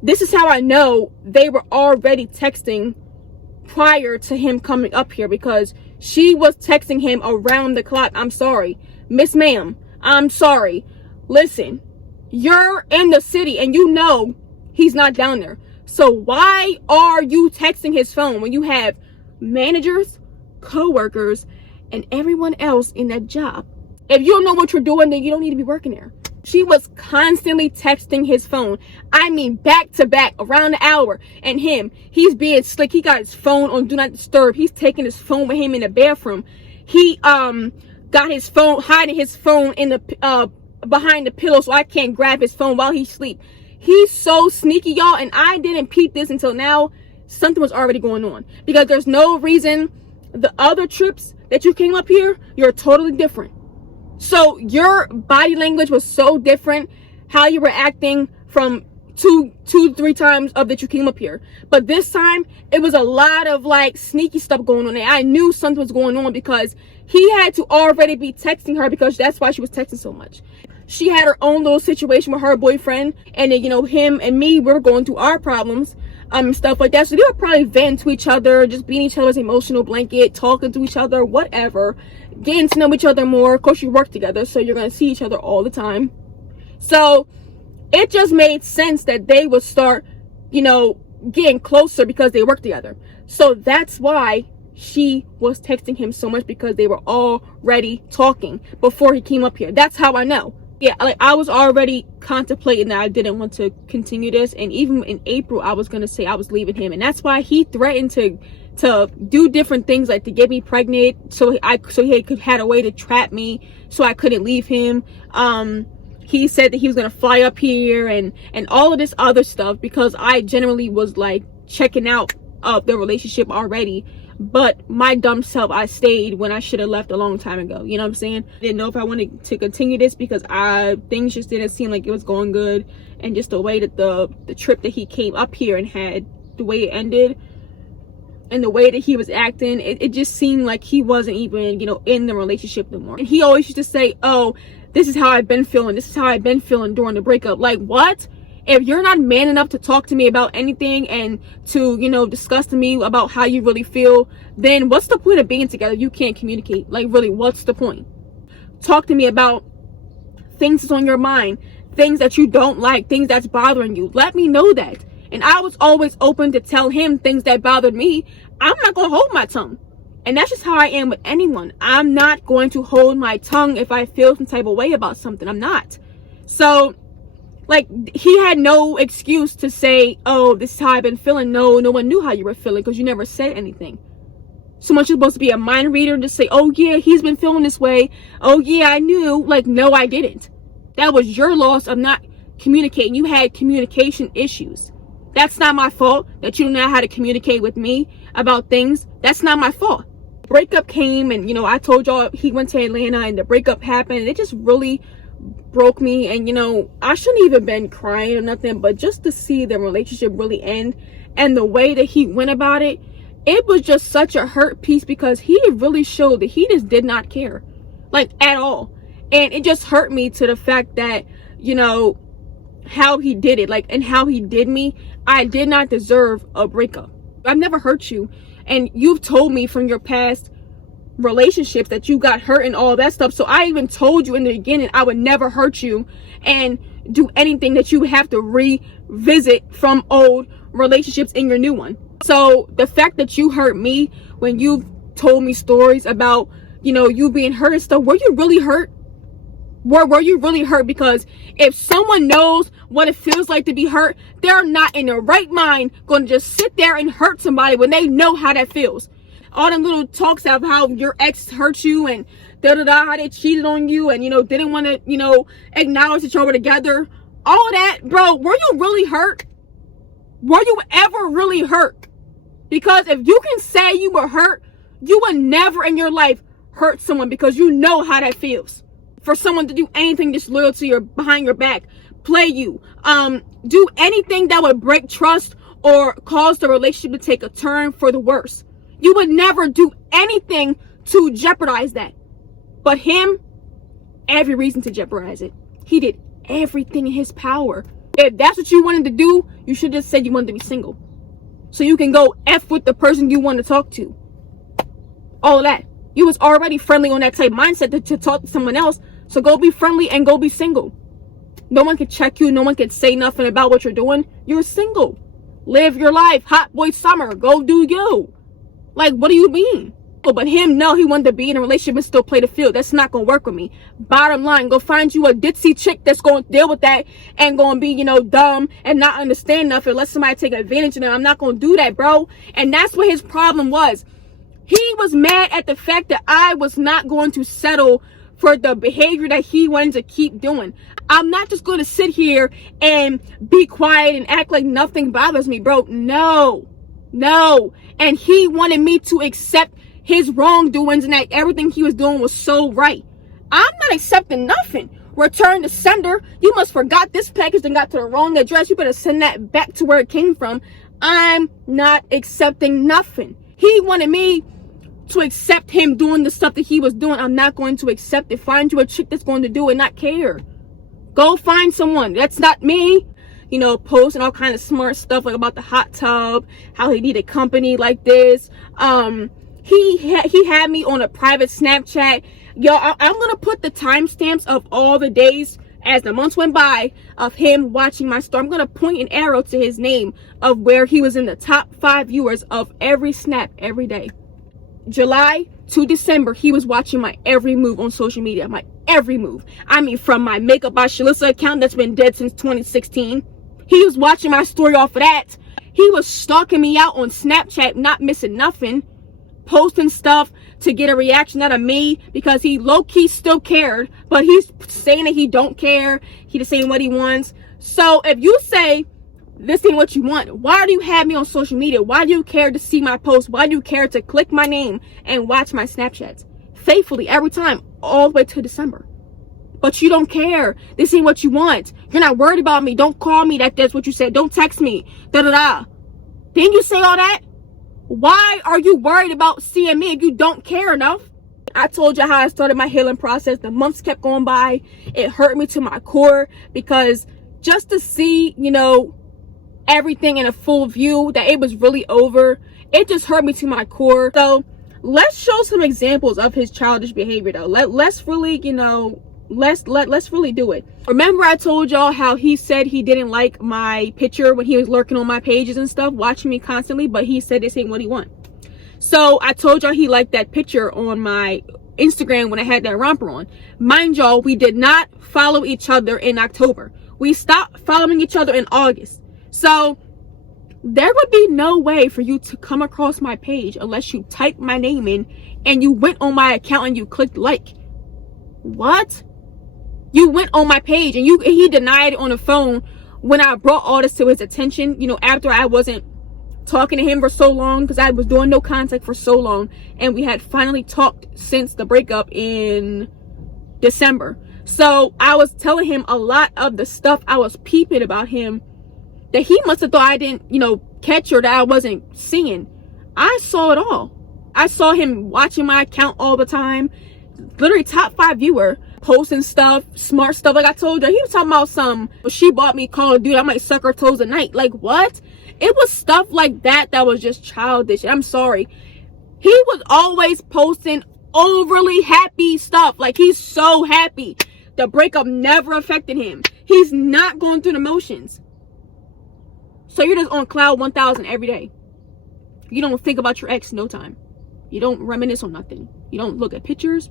this is how I know they were already texting prior to him coming up here, because she was texting him around the clock. I'm sorry, Miss Ma'am, I'm sorry, listen, you're in the city and you know he's not down there. So why are you texting his phone when you have managers, co-workers, and everyone else in that job? If you don't know what you're doing, then you don't need to be working there. She was constantly texting his phone. I mean, back to back, around the hour. And he's being slick. He got his phone on Do Not Disturb. He's taking his phone with him in the bathroom. He got his phone, hiding his phone in the behind the pillow so I can't grab his phone while he sleep. He's so sneaky, y'all, and I didn't peep this until now. Something was already going on, because there's no reason. The other trips that you came up here, you're totally different. So your body language was so different, how you were acting from two to three times of that you came up here. But this time, it was a lot of like sneaky stuff going on. And I knew something was going on, because he had to already be texting her, because that's why she was texting so much. She had her own little situation with her boyfriend, and then, you know, him and me, we were going through our problems, stuff like that. So they were probably venting to each other, just being each other's emotional blanket, talking to each other, whatever, getting to know each other more. Of course, you work together, so you're going to see each other all the time. So it just made sense that they would start, you know, getting closer because they work together. So that's why she was texting him so much, because they were already talking before he came up here. That's how I know. Yeah, like I was already contemplating that I didn't want to continue this, and even in April I was gonna say I was leaving him, and that's why he threatened to do different things, like to get me pregnant, so he could had a way to trap me so I couldn't leave him. He said that he was gonna fly up here and all of this other stuff, because I generally was like checking out of the relationship already. But my dumb self, I stayed when I should have left a long time ago. You know what I'm saying? I didn't know if I wanted to continue this, because things just didn't seem like it was going good. And just the way that the trip that he came up here and had, the way it ended, and the way that he was acting, it just seemed like he wasn't even, you know, in the relationship no more. And he always used to say, oh, this is how I've been feeling. This is how I've been feeling during the breakup. Like, what? If you're not man enough to talk to me about anything and to, you know, discuss to me about how you really feel, then what's the point of being together? You can't communicate. Like, really, what's the point? Talk to me about things that's on your mind, things that you don't like, things that's bothering you. Let me know that. And I was always open to tell him things that bothered me. I'm not going to hold my tongue. And that's just how I am with anyone. I'm not going to hold my tongue if I feel some type of way about something. I'm not. So, like, he had no excuse to say, oh, this is how I've been feeling. No one knew how you were feeling, because you never said anything. Someone's supposed to be a mind reader and just say, oh yeah, he's been feeling this way. Oh yeah, I knew. Like, no, I didn't. That was your loss of not communicating. You had communication issues. That's not my fault that you don't know how to communicate with me about things. That's not my fault. Breakup came, and you know, I told y'all he went to Atlanta and the breakup happened, and it just really broke me. And you know, I shouldn't even been crying or nothing, but just to see the relationship really end and the way that he went about it, it was just such a hurt piece, because he really showed that he just did not care, like, at all. And it just hurt me to the fact that, you know, how he did it, like, and how he did me. I did not deserve a breakup. I've never hurt you, and you've told me from your past relationships that you got hurt and all that stuff. So I even told you in the beginning I would never hurt you and do anything that you would have to revisit from old relationships in your new one. So the fact that you hurt me when you told me stories about, you know, you being hurt and stuff, were you really hurt? Were you really hurt? Because if someone knows what it feels like to be hurt, they're not in their right mind going to just sit there and hurt somebody when they know how that feels. All them little talks of how your ex hurt you and how they cheated on you and, you know, didn't want to, you know, acknowledge that y'all were together. All that, bro, were you really hurt? Were you ever really hurt? Because if you can say you were hurt, you would never in your life hurt someone, because you know how that feels. For someone to do anything disloyal to you or behind your back, play you, do anything that would break trust or cause the relationship to take a turn for the worse. You would never do anything to jeopardize that. But him, every reason to jeopardize it. He did everything in his power. If that's what you wanted to do, you should just said you wanted to be single, so you can go F with the person you want to talk to. All of that. You was already friendly on that type mindset to talk to someone else. So go be friendly and go be single. No one can check you. No one can say nothing about what you're doing. You're single. Live your life. Hot boy summer. Go do you. Like, what do you mean? But him, no, he wanted to be in a relationship and still play the field. That's not going to work with me. Bottom line, go find you a ditzy chick that's going to deal with that and going to be, you know, dumb and not understand nothing. Let somebody take advantage of them. I'm not going to do that, bro. And that's what his problem was. He was mad at the fact that I was not going to settle for the behavior that he wanted to keep doing. I'm not just going to sit here and be quiet and act like nothing bothers me, bro. No. And he wanted me to accept his wrongdoings and that everything he was doing was so right. I'm not accepting nothing. Return to sender. You must forgot this package and got to the wrong address. You better send that back to where it came from. I'm not accepting nothing. He wanted me to accept him doing the stuff that he was doing. I'm not going to accept it. Find you a chick that's going to do it, not care. Go find someone. That's not me. You know, posting all kind of smart stuff like about the hot tub, how he needed company like this. He had me on a private Snapchat. Yo, I'm gonna put the timestamps of all the days as the months went by of him watching my story. I'm gonna point an arrow to his name of where he was in the top 5 viewers of every snap every day. July to December, he was watching my every move on social media. My every move. I mean, from my Makeup by Shalisha account that's been dead since 2016. He was watching my story off of that. He was stalking me out on Snapchat, not missing nothing. Posting stuff to get a reaction out of me because he low-key still cared, but he's saying that he don't care. He just saying what he wants. So if you say this ain't what you want, why do you have me on social media? Why do you care to see my posts? Why do you care to click my name and watch my Snapchats faithfully every time all the way to December? But you don't care. This ain't what you want. You're not worried about me. Don't call me. That's what you said. Don't text me. Didn't you say all that? Why are you worried about seeing me if you don't care enough? I told you how I started my healing process. The months kept going by. It hurt me to my core because just to see, you know, everything in a full view, that it was really over, it just hurt me to my core. So let's show some examples of his childish behavior though. Let's really, you know, let's really do it. Remember I told y'all how he said he didn't like my picture when he was lurking on my pages and stuff, watching me constantly, but he said this ain't what he want. So I told y'all he liked that picture on my Instagram when I had that romper on. Mind y'all, we did not follow each other in October. We stopped following each other in August. So there would be no way for you to come across my page unless you typed my name in and you went on my account and you clicked like. What? You went on my page and he denied on the phone when I brought all this to his attention, you know, after I wasn't talking to him for so long, because I was doing no contact for so long, and we had finally talked since the breakup in December. So I was telling him a lot of the stuff I was peeping about him that he must have thought I didn't, you know, catch, or that I wasn't seeing. I saw it all. I saw him watching my account all the time, literally top 5 viewer, posting stuff, smart stuff. Like I told her, he was talking about she bought me Call of Duty, I might suck her toes at night. Like, what? It was stuff like that that was just childish. I'm sorry. He was always posting overly happy stuff. Like, he's so happy. The breakup never affected him. He's not going through the motions. So you're just on cloud 1000 every day. You don't think about your ex no time. You don't reminisce on nothing. You don't look at pictures.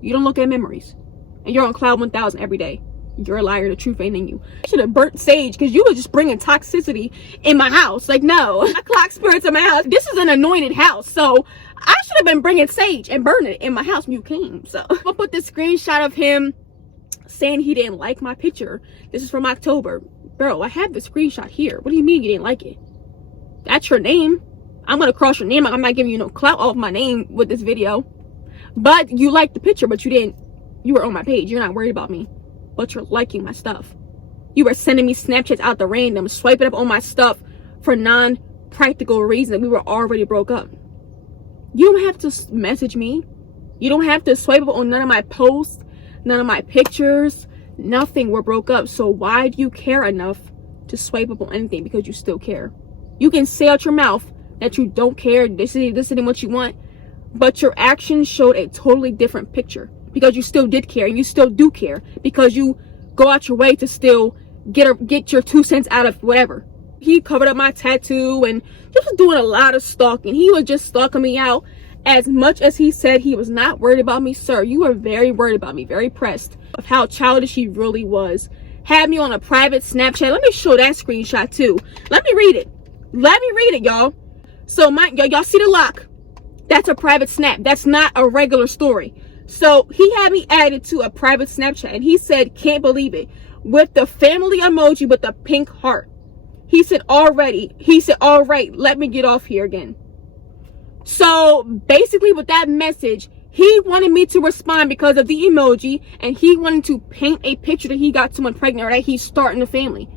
You don't look at memories. And you're on cloud 1000 every day. You're a liar. The truth ain't in you. I should have burnt sage, because you were just bringing toxicity in my house. Like, no. I clock spirits in my house. This is an anointed house. So I should have been bringing sage and burning it in my house when you came. So I'll put this screenshot of him saying he didn't like my picture. This is from October. Bro, I have the screenshot here. What do you mean you didn't like it? That's your name. I'm going to cross your name. I'm not giving you no clout off my name with this video. But you liked the picture, but you were on my page. You're not worried about me, but you're liking my stuff. You were sending me Snapchats out the random, swiping up on my stuff for non-practical reasons. We were already broke up. You don't have to message me. You don't have to swipe up on none of my posts, none of my pictures, nothing. We're broke up. So why do you care enough to swipe up on anything? Because you still care. You can say out your mouth that you don't care, this isn't what you want, but your actions showed a totally different picture, because you still did care, and you still do care, because you go out your way to still get your 2 cents out of whatever. He covered up my tattoo and just doing a lot of stalking. He was just stalking me out. As much as he said he was not worried about me, sir, you were very worried about me, very pressed of how childish he really was. Had me on a private Snapchat. Let me show that screenshot too. Let me read it. Let me read it, y'all. So y'all see the lock? That's a private snap. That's not a regular story. So he had me added to a private Snapchat, and he said, can't believe it, with the family emoji with the pink heart. He said, all right, let me get off here again. So basically with that message, he wanted me to respond because of the emoji, and he wanted to paint a picture that he got someone pregnant, or that he's starting a family.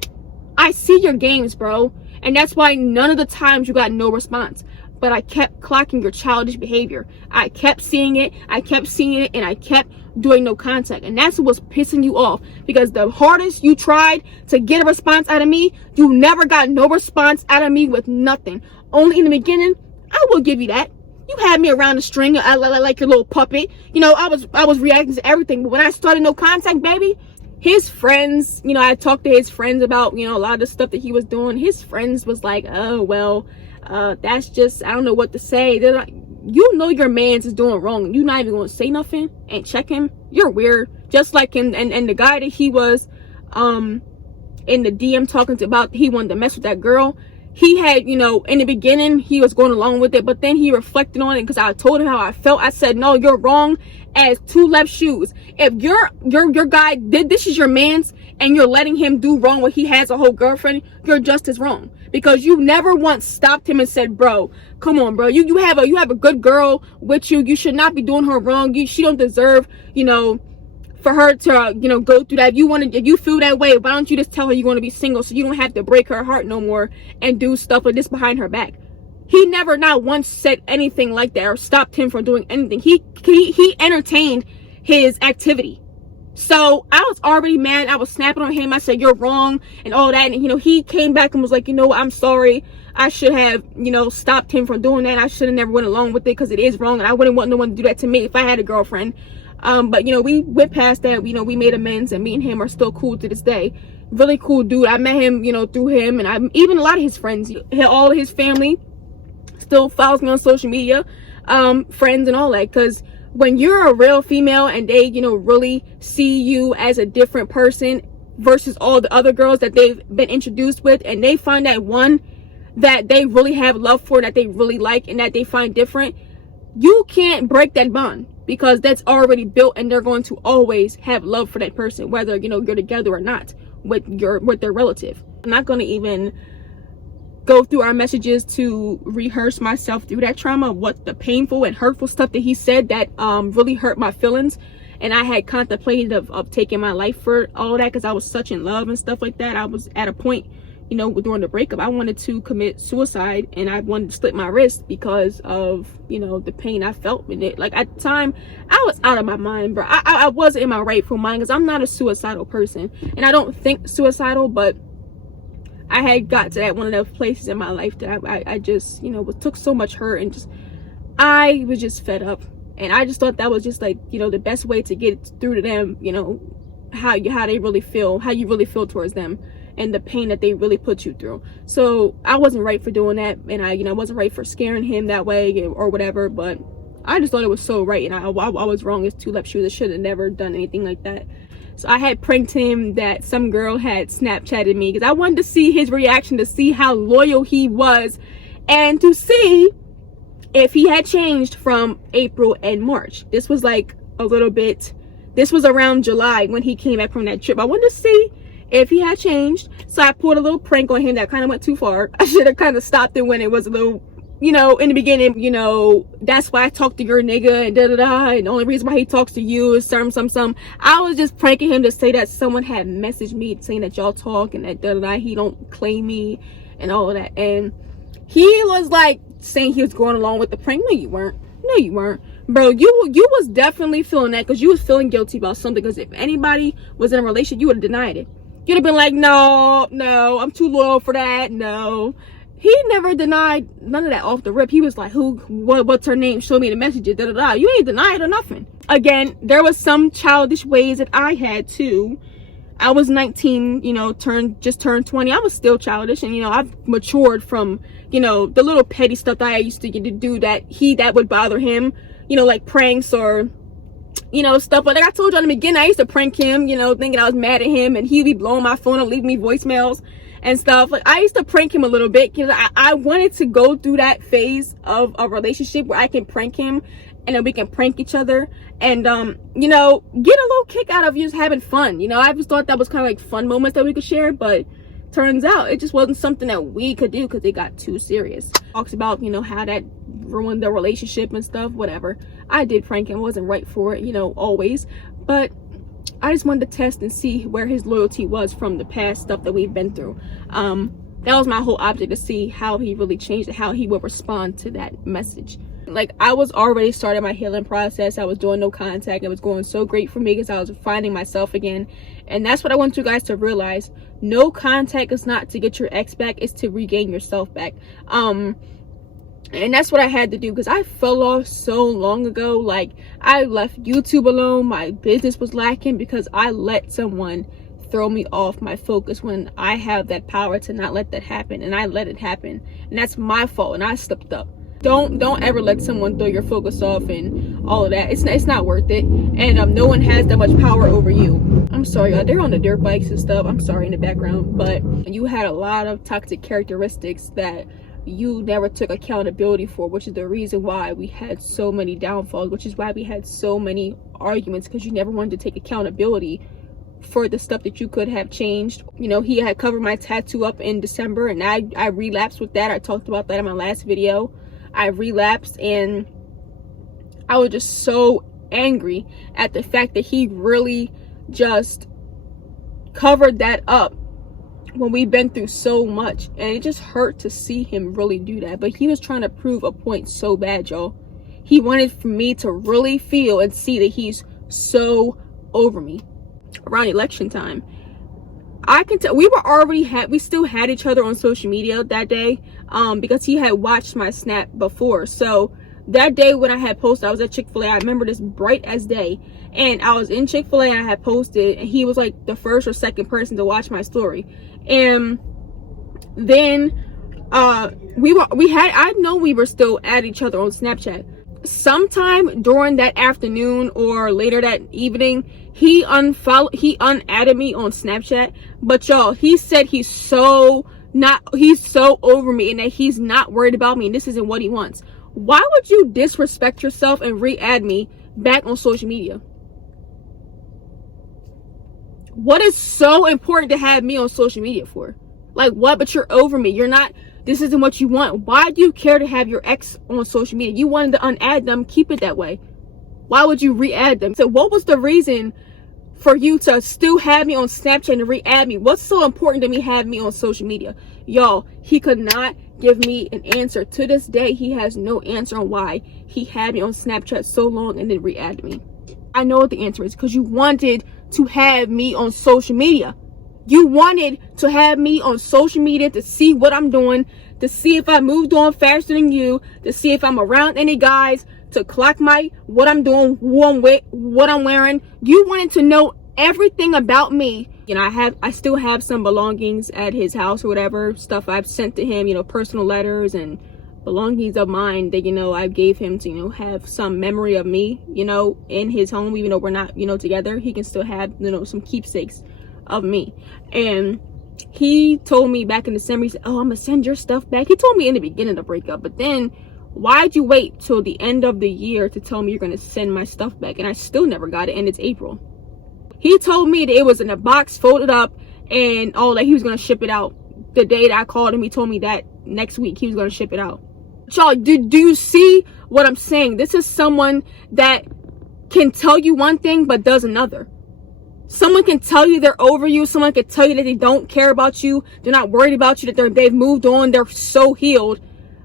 I see your games, bro. And that's why none of the times you got no response. But I kept clocking your childish behavior. I kept seeing it, and I kept doing no contact. And that's what was pissing you off. Because the hardest you tried to get a response out of me, you never got no response out of me with nothing. Only in the beginning, I will give you that. You had me around the string, like your little puppet. You know, I was reacting to everything. But when I started no contact, baby, his friends, you know, I talked to his friends about, you know, a lot of the stuff that he was doing. His friends was like, oh, well, that's just, I don't know what to say. They're like, you know your man's is doing wrong. You're not even going to say nothing and check him. You're weird. Just like him and the guy that he was in the DM talking to about, he wanted to mess with that girl. He had, you know, in the beginning, he was going along with it, but then he reflected on it because I told him how I felt. I said, no, you're wrong as 2 left shoes. If your guy did, this is your man's, and you're letting him do wrong when he has a whole girlfriend, you're just as wrong. Because you never once stopped him and said, bro, come on, bro. You have a good girl with you. You should not be doing her wrong. She don't deserve, you know, for her to, you know, go through that. If you feel that way, why don't you just tell her you're going to be single so you don't have to break her heart no more and do stuff like this behind her back? He never not once said anything like that or stopped him from doing anything. He entertained his activity. So I was already mad. I was snapping on him. I said, you're wrong and all that. And, you know, he came back and was like, you know, I'm sorry. I should have, you know, stopped him from doing that. I should have never went along with it because it is wrong. And I wouldn't want no one to do that to me if I had a girlfriend. But, you know, we went past that. You know, we made amends, and me and him are still cool to this day. Really cool dude. I met him, you know, through him, and even a lot of his friends, all of his family still follows me on social media, friends and all that. Because when you're a real female and they, you know, really see you as a different person versus all the other girls that they've been introduced with, and they find that one that they really have love for, that they really like, and that they find different, you can't break that bond. because that's already built, and they're going to always have love for that person, whether, you know, you're together or not with their relative. I'm not going to even go through our messages to rehearse myself through that trauma, what the painful and hurtful stuff that he said that really hurt my feelings. And I had contemplated of taking my life for all that, because I was such in love and stuff like that. I was at a point, you know, during the breakup, I wanted to commit suicide, and I wanted to slit my wrist because of, you know, the pain I felt in it. Like, at the time, I was out of my mind, bro. I wasn't in my rightful mind, because I'm not a suicidal person, and I don't think suicidal, but I had got to that one of those places in my life that I just, you know, took so much hurt, and just, I was just fed up. And I just thought that was just, like, you know, the best way to get through to them, you know, how they really feel, how you really feel towards them, and the pain that they really put you through. So I wasn't right for doing that, and I, you know, wasn't right for scaring him that way or whatever, but I just thought it was so right, and I was wrong as two left shoes. I should have never done anything like that. So I had pranked him that some girl had Snapchatted me, because I wanted to see his reaction, to see how loyal he was, and to see if he had changed from April and March. This was like a little bit, this was around July when he came back from that trip. I wanted to see if he had changed. So I pulled a little prank on him that kind of went too far. I should have kind of stopped it when it was a little, you know, in the beginning, you know, that's why I talked to your nigga and da-da-da, and the only reason why he talks to you is some. I was just pranking him to say that someone had messaged me saying that y'all talk and that da-da-da, he don't claim me and all of that. And he was like saying he was going along with the prank. No, you weren't. No, you weren't. Bro, you was definitely feeling that, because you was feeling guilty about something, because if anybody was in a relationship, you would have denied it. You'd have been like, no, I'm too loyal for that. No. He never denied none of that off the rip. He was like, what's her name? Show me the messages, da-da-da. You ain't denied or nothing. Again, there was some childish ways that I had too. I was 19, you know, just turned 20. I was still childish, and, you know, I've matured from, you know, the little petty stuff that I used to do that would bother him, you know, like pranks or, you know, stuff. But like I told you in the beginning, I used to prank him, you know, thinking I was mad at him, and he'd be blowing my phone and leaving me voicemails and stuff. Like, I used to prank him a little bit, because I wanted to go through that phase of a relationship where I can prank him, and then we can prank each other, and you know, get a little kick out of just having fun. You know, I just thought that was kind of like fun moments that we could share, but turns out it just wasn't something that we could do, because it got too serious. Talks about, you know, how that ruined the relationship and stuff, whatever. I did prank him, wasn't right for it, you know, always, but I just wanted to test and see where his loyalty was from the past stuff that we've been through. That was my whole object, to see how he really changed and how he would respond to that message. Like, I was already starting my healing process. I was doing no contact. It was going so great for me, because I was finding myself again. And that's what I want you guys to realize. No contact is not to get your ex back. It's to regain yourself back. And that's what I had to do, because I fell off so long ago. Like, I left YouTube alone. My business was lacking because I let someone throw me off my focus, when I have that power to not let that happen, and I let it happen, and that's my fault, and I slipped up. Don't ever let someone throw your focus off and all of that. It's not worth it, and no one has that much power over you. I'm sorry, they're on the dirt bikes and stuff. I'm sorry in the background, but you had a lot of toxic characteristics that you never took accountability for, which is the reason why we had so many downfalls, which is why we had so many arguments, because you never wanted to take accountability for the stuff that you could have changed. You know, he had covered my tattoo up in December, and I relapsed with that. I talked about that in my last video. I relapsed, and I was just so angry at the fact that he really just covered that up when we've been through so much, and it just hurt to see him really do that. But he was trying to prove a point so bad, y'all. He wanted for me to really feel and see that he's so over me. Around election time, I can tell we still had each other on social media that day, because he had watched my snap before. So that day when I had posted, I was at Chick-fil-A. I remember this bright as day, and I was in Chick-fil-A and I had posted, and he was like the first or second person to watch my story. And then I know we were still at each other on Snapchat. Sometime during that afternoon or later that evening, he unadded me on Snapchat. But y'all, he said he's so over me, and that he's not worried about me, and this isn't what he wants. Why would you disrespect yourself and re-add me back on social media? What is so important to have me on social media for? Like, what? But you're over me. You're not, this isn't what you want. Why do you care to have your ex on social media? You wanted to unadd them, keep it that way. Why would you re-add them? So what was the reason for you to still have me on Snapchat and re-add me? What's so important to me have me on social media? Y'all, he could not give me an answer. To this day, he has no answer on why he had me on Snapchat so long and then re-add me. I know what the answer is, because you wanted to have me on social media. You wanted to have me on social media to see what I'm doing, to see if I moved on faster than you, to see if I'm around any guys, to clock what I'm doing, who I'm with, what I'm wearing. You wanted to know everything about me. You know, I still have some belongings at his house or whatever, stuff I've sent to him, you know, personal letters and belongings of mine that, you know, I gave him to, you know, have some memory of me, you know, in his home. Even though we're not, you know, together, he can still have, you know, some keepsakes of me. And he told me back in December, he said, oh, I'm gonna send your stuff back. He told me in the beginning of the breakup, but then why'd you wait till the end of the year to tell me you're gonna send my stuff back? And I still never got it, and it's April. He told me that it was in a box folded up and all that he was gonna ship it out. The day that I called him, he told me that next week he was gonna ship it out. Y'all, do you see what I'm saying? This is someone that can tell you one thing but does another. Someone can tell you they're over you. Someone can tell you that they don't care about you. They're not worried about you, that they've moved on. They're so healed.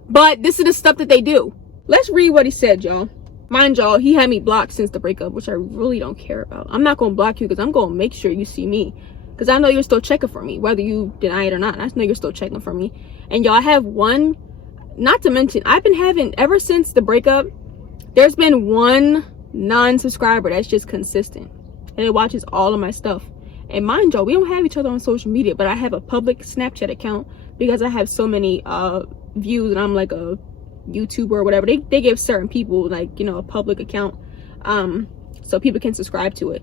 But this is the stuff that they do. Let's read what he said, y'all. Mind y'all, he had me blocked since the breakup, which I really don't care about. I'm not going to block you because I'm going to make sure you see me. Because I know you're still checking for me, whether you deny it or not. I know you're still checking for me. And y'all, I have one, not to mention, I've been having, ever since the breakup, there's been one non-subscriber that's just consistent. And it watches all of my stuff. And mind y'all, we don't have each other on social media, but I have a public Snapchat account because I have so many views, and I'm like a YouTuber or whatever. They give certain people, like, you know, a public account so people can subscribe to it.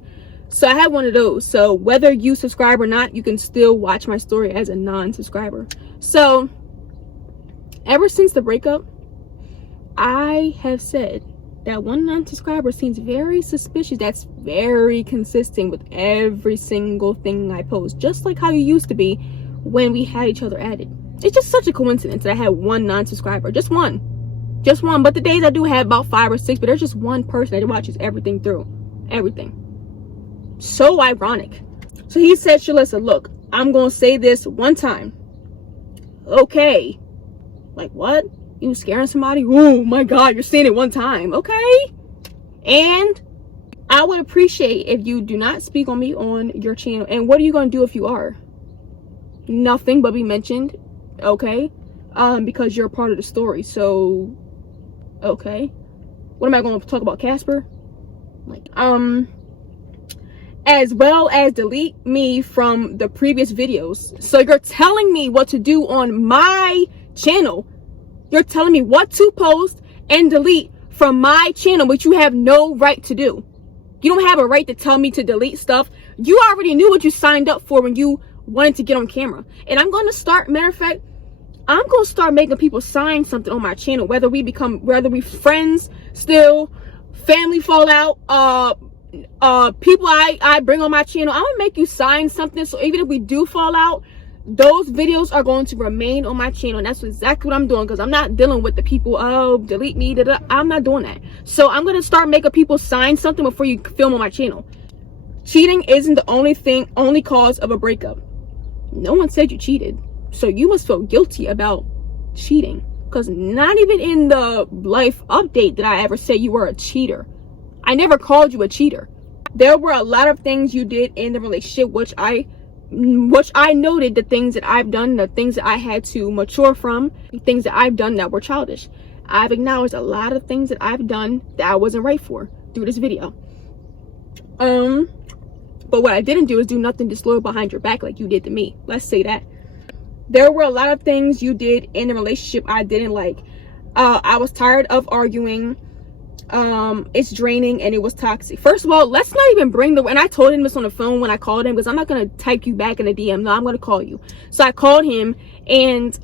So I have one of those. So whether you subscribe or not, you can still watch my story as a non-subscriber. So ever since the breakup, I have said that one non-subscriber seems very suspicious. That's very consistent with every single thing I post, just like how you used to be when we had each other added. It's just such a coincidence that I had one non-subscriber, just one. But the days I do have about 5 or 6, but there's just one person that watches everything through, everything. So ironic. So he said, Shalissa, look, I'm gonna say this one time. Okay. Like, what? You scaring somebody? Oh my God, you're saying it one time. Okay. And I would appreciate if you do not speak on me on your channel. And what are you going to do if you are? Nothing but be mentioned. Okay. Because you're a part of the story. So, okay. What am I going to talk about, Casper? Like, as well as delete me from the previous videos. So you're telling me what to do on my channel. You're telling me what to post and delete from my channel, which you have no right to do. You don't have a right to tell me to delete stuff. You already knew what you signed up for when you wanted to get on camera. And I'm going to start, matter of fact, I'm going to start making people sign something on my channel, whether we friends still, family fallout, people I bring on my channel. I'm going to make you sign something. So even if we do fall out, those videos are going to remain on my channel. And that's exactly what I'm doing, because I'm not dealing with the people, oh, delete me, I'm not doing that. So I'm going to start making people sign something before you film on my channel. Cheating isn't the only cause of a breakup. No one said you cheated. So you must feel guilty about cheating, because not even in the life update did I ever say you were a cheater. I never called you a cheater. There were a lot of things you did in the relationship, which I noted, the things that I've done, the things that I had to mature from, things that I've done that were childish. I've acknowledged a lot of things that I've done that I wasn't right for through this video. But what I didn't do is do nothing disloyal behind your back like you did to me. Let's say that. There were a lot of things you did in the relationship I didn't like. I was tired of arguing. It's draining and it was toxic. First of all, let's not even bring and I told him this on the phone when I called him, because I'm not gonna type you back in a DM. No, I'm gonna call you. So I called him, and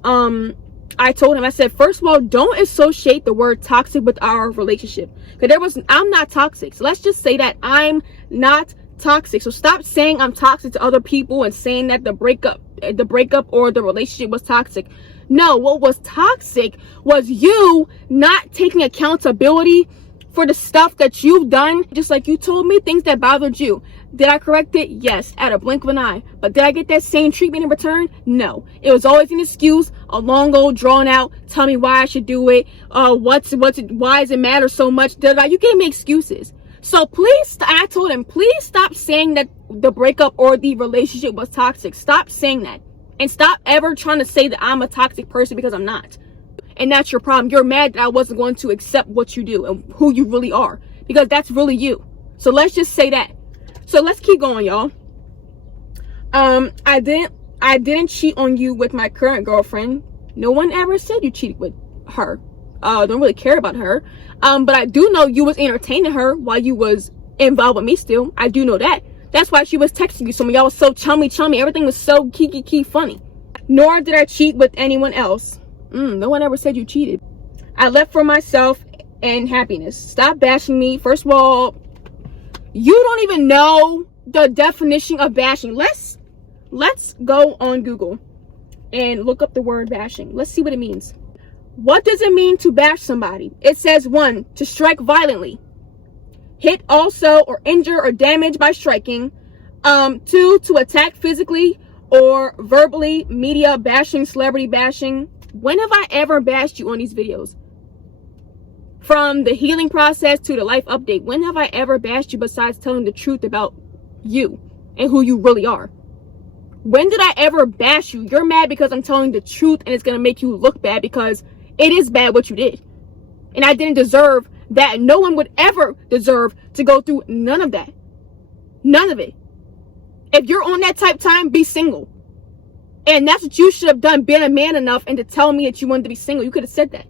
I told him, I said, first of all, don't associate the word toxic with our relationship. Because I'm not toxic. So let's just say that I'm not toxic. So stop saying I'm toxic to other people and saying that the breakup or the relationship was toxic. No, what was toxic was you not taking accountability for the stuff that you've done. Just like you told me things that bothered you. Did I correct it? Yes, at a blink of an eye. But did I get that same treatment in return? No. It was always an excuse, a long old drawn out, tell me why I should do it, why does it matter so much? You can't make excuses. So please, I told him, please stop saying that the breakup or the relationship was toxic. Stop saying that. And stop ever trying to say that I'm a toxic person, because I'm not. And that's your problem. You're mad that I wasn't going to accept what you do and who you really are, because that's really you. So let's just say that. So let's keep going, y'all. I didn't cheat on you with my current girlfriend. No one ever said you cheated with her. Don't really care about her. But I do know you was entertaining her while you was involved with me still. I do know that. That's why she was texting you. Some of y'all was so chummy. Everything was so kiki funny. Nor did I cheat with anyone else. No one ever said you cheated. I left for myself and happiness. Stop bashing me. First of all, you don't even know the definition of bashing. Let's go on Google and look up the word bashing. Let's see what it means. What does it mean to bash somebody? It says 1, to strike violently. Hit also or injure or damage by striking. 2, to attack physically or verbally. Media bashing, celebrity bashing. When have I ever bashed you on these videos? From the healing process to the life update, when have I ever bashed you besides telling the truth about you and who you really are? When did I ever bash you? You're mad because I'm telling the truth and it's going to make you look bad, because it is bad what you did. And I didn't deserve that. No one would ever deserve to go through none of that. None of it. If you're on that type time, be single. And that's what you should have done, been a man enough and to tell me that you wanted to be single. You could have said that.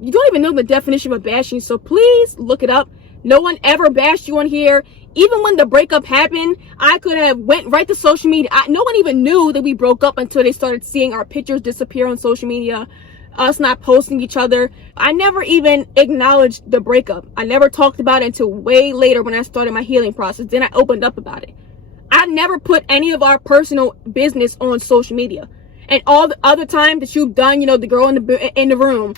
You don't even know the definition of bashing, so please look it up. No one ever bashed you on here. Even when the breakup happened, I could have went right to social media. No one even knew that we broke up until they started seeing our pictures disappear on social media, us not posting each other. I never even acknowledged the breakup. I never talked about it until way later when I started my healing process. Then I opened up about it. I never put any of our personal business on social media. And all the other time that you've done, the girl in the room,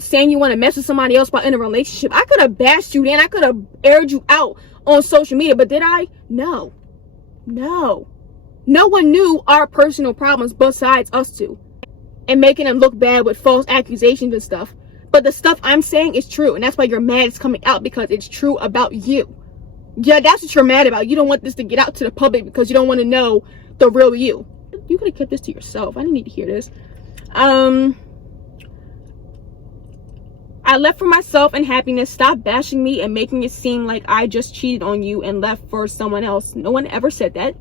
saying you want to mess with somebody else while in a relationship, I could have bashed you then. I could have aired you out on social media. But did I? No. No one knew our personal problems besides us two. And making them look bad with false accusations and stuff. But the stuff I'm saying is true. And that's why you're mad it's coming out, because it's true about you. Yeah, that's what you're mad about. You don't want this to get out to the public because you don't want to know the real you. You could have kept this to yourself. I didn't need to hear this. I left for myself and happiness. Stop bashing me and making it seem like I just cheated on you and left for someone else. No one ever said that.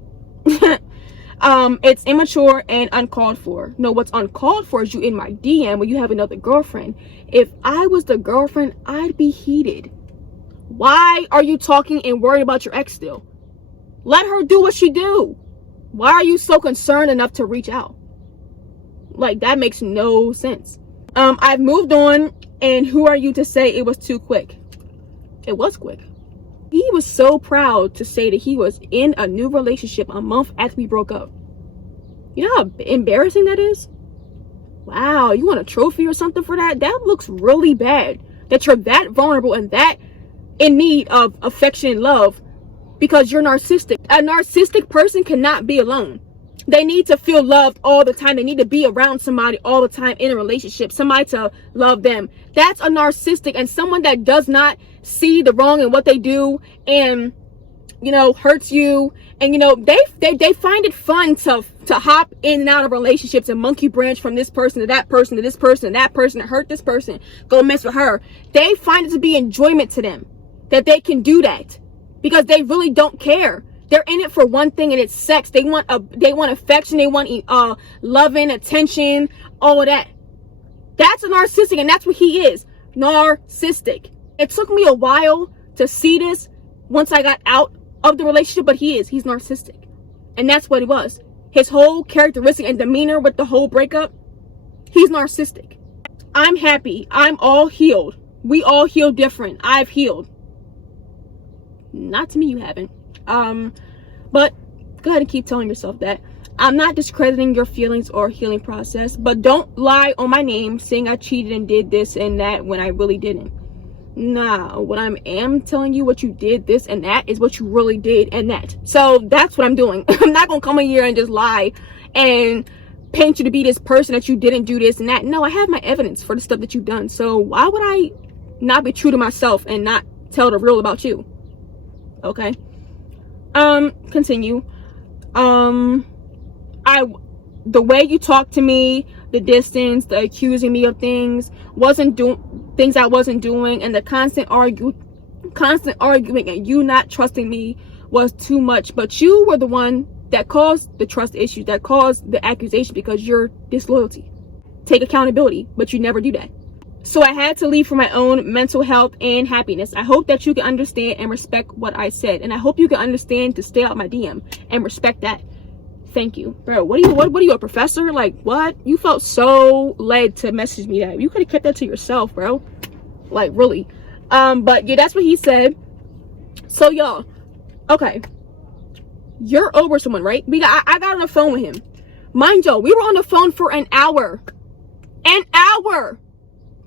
It's immature and uncalled for. No, what's uncalled for is you in my DM when you have another girlfriend. If I was the girlfriend, I'd be heated. Why are you talking and worried about your ex still? Let her do what she do. Why are you so concerned enough to reach out? Like, that makes no sense. I've moved on, and who are you to say it was too quick? It was quick. He was so proud to say that he was in a new relationship a month after we broke up. You know how embarrassing that is? Wow, you want a trophy or something for that? That looks really bad. That you're that vulnerable and that in need of affection and love because you're narcissistic. A narcissistic person cannot be alone. They need to feel loved all the time. They need to be around somebody all the time in a relationship, somebody to love them. That's a narcissistic, and someone that does not see the wrong in what they do and, hurts you. And, they find it fun to hop in and out of relationships and monkey branch from this person to that person to this person and that person to hurt this person, go mess with her. They find it to be enjoyment to them that they can do that because they really don't care. They're in it for one thing, and it's sex. They want affection. They want loving, attention, all of that. That's a narcissistic, and that's what he is. Narcissistic. It took me a while to see this once I got out of the relationship, but he's narcissistic. And that's what it was. His whole characteristic and demeanor with the whole breakup, He's narcissistic. I'm happy. I'm all healed. We all heal different. I've healed. Not to me, you haven't. But go ahead and keep telling yourself that. I'm not discrediting your feelings or healing process, but don't lie on my name saying I cheated and did this and that when I really didn't. Nah, what I am telling you, what you did, this and that, is what you really did and that. So that's what I'm doing. I'm not gonna come in here and just lie and paint you to be this person that you didn't do this and that. No, I have my evidence for the stuff that you've done. So why would I not be true to myself and not tell the real about you? Okay. Continue. The way you talk to me, the distance, the accusing me of things I wasn't doing, and the constant arguing and you not trusting me was too much. But you were the one that caused the trust issues, that caused the accusation, because you're disloyalty. Take accountability, but you never do that. So I had to leave for my own mental health and happiness. I hope that you can understand and respect what I said, and I hope you can understand to stay out my DM and respect that. Thank you. Bro, what are you, a professor? Like, what? You felt so led to message me that. You could have kept that to yourself, bro. Like, really. But yeah, that's what he said. So y'all, okay, you're over someone, right? I got on the phone with him. Mind you, we were on the phone for an hour.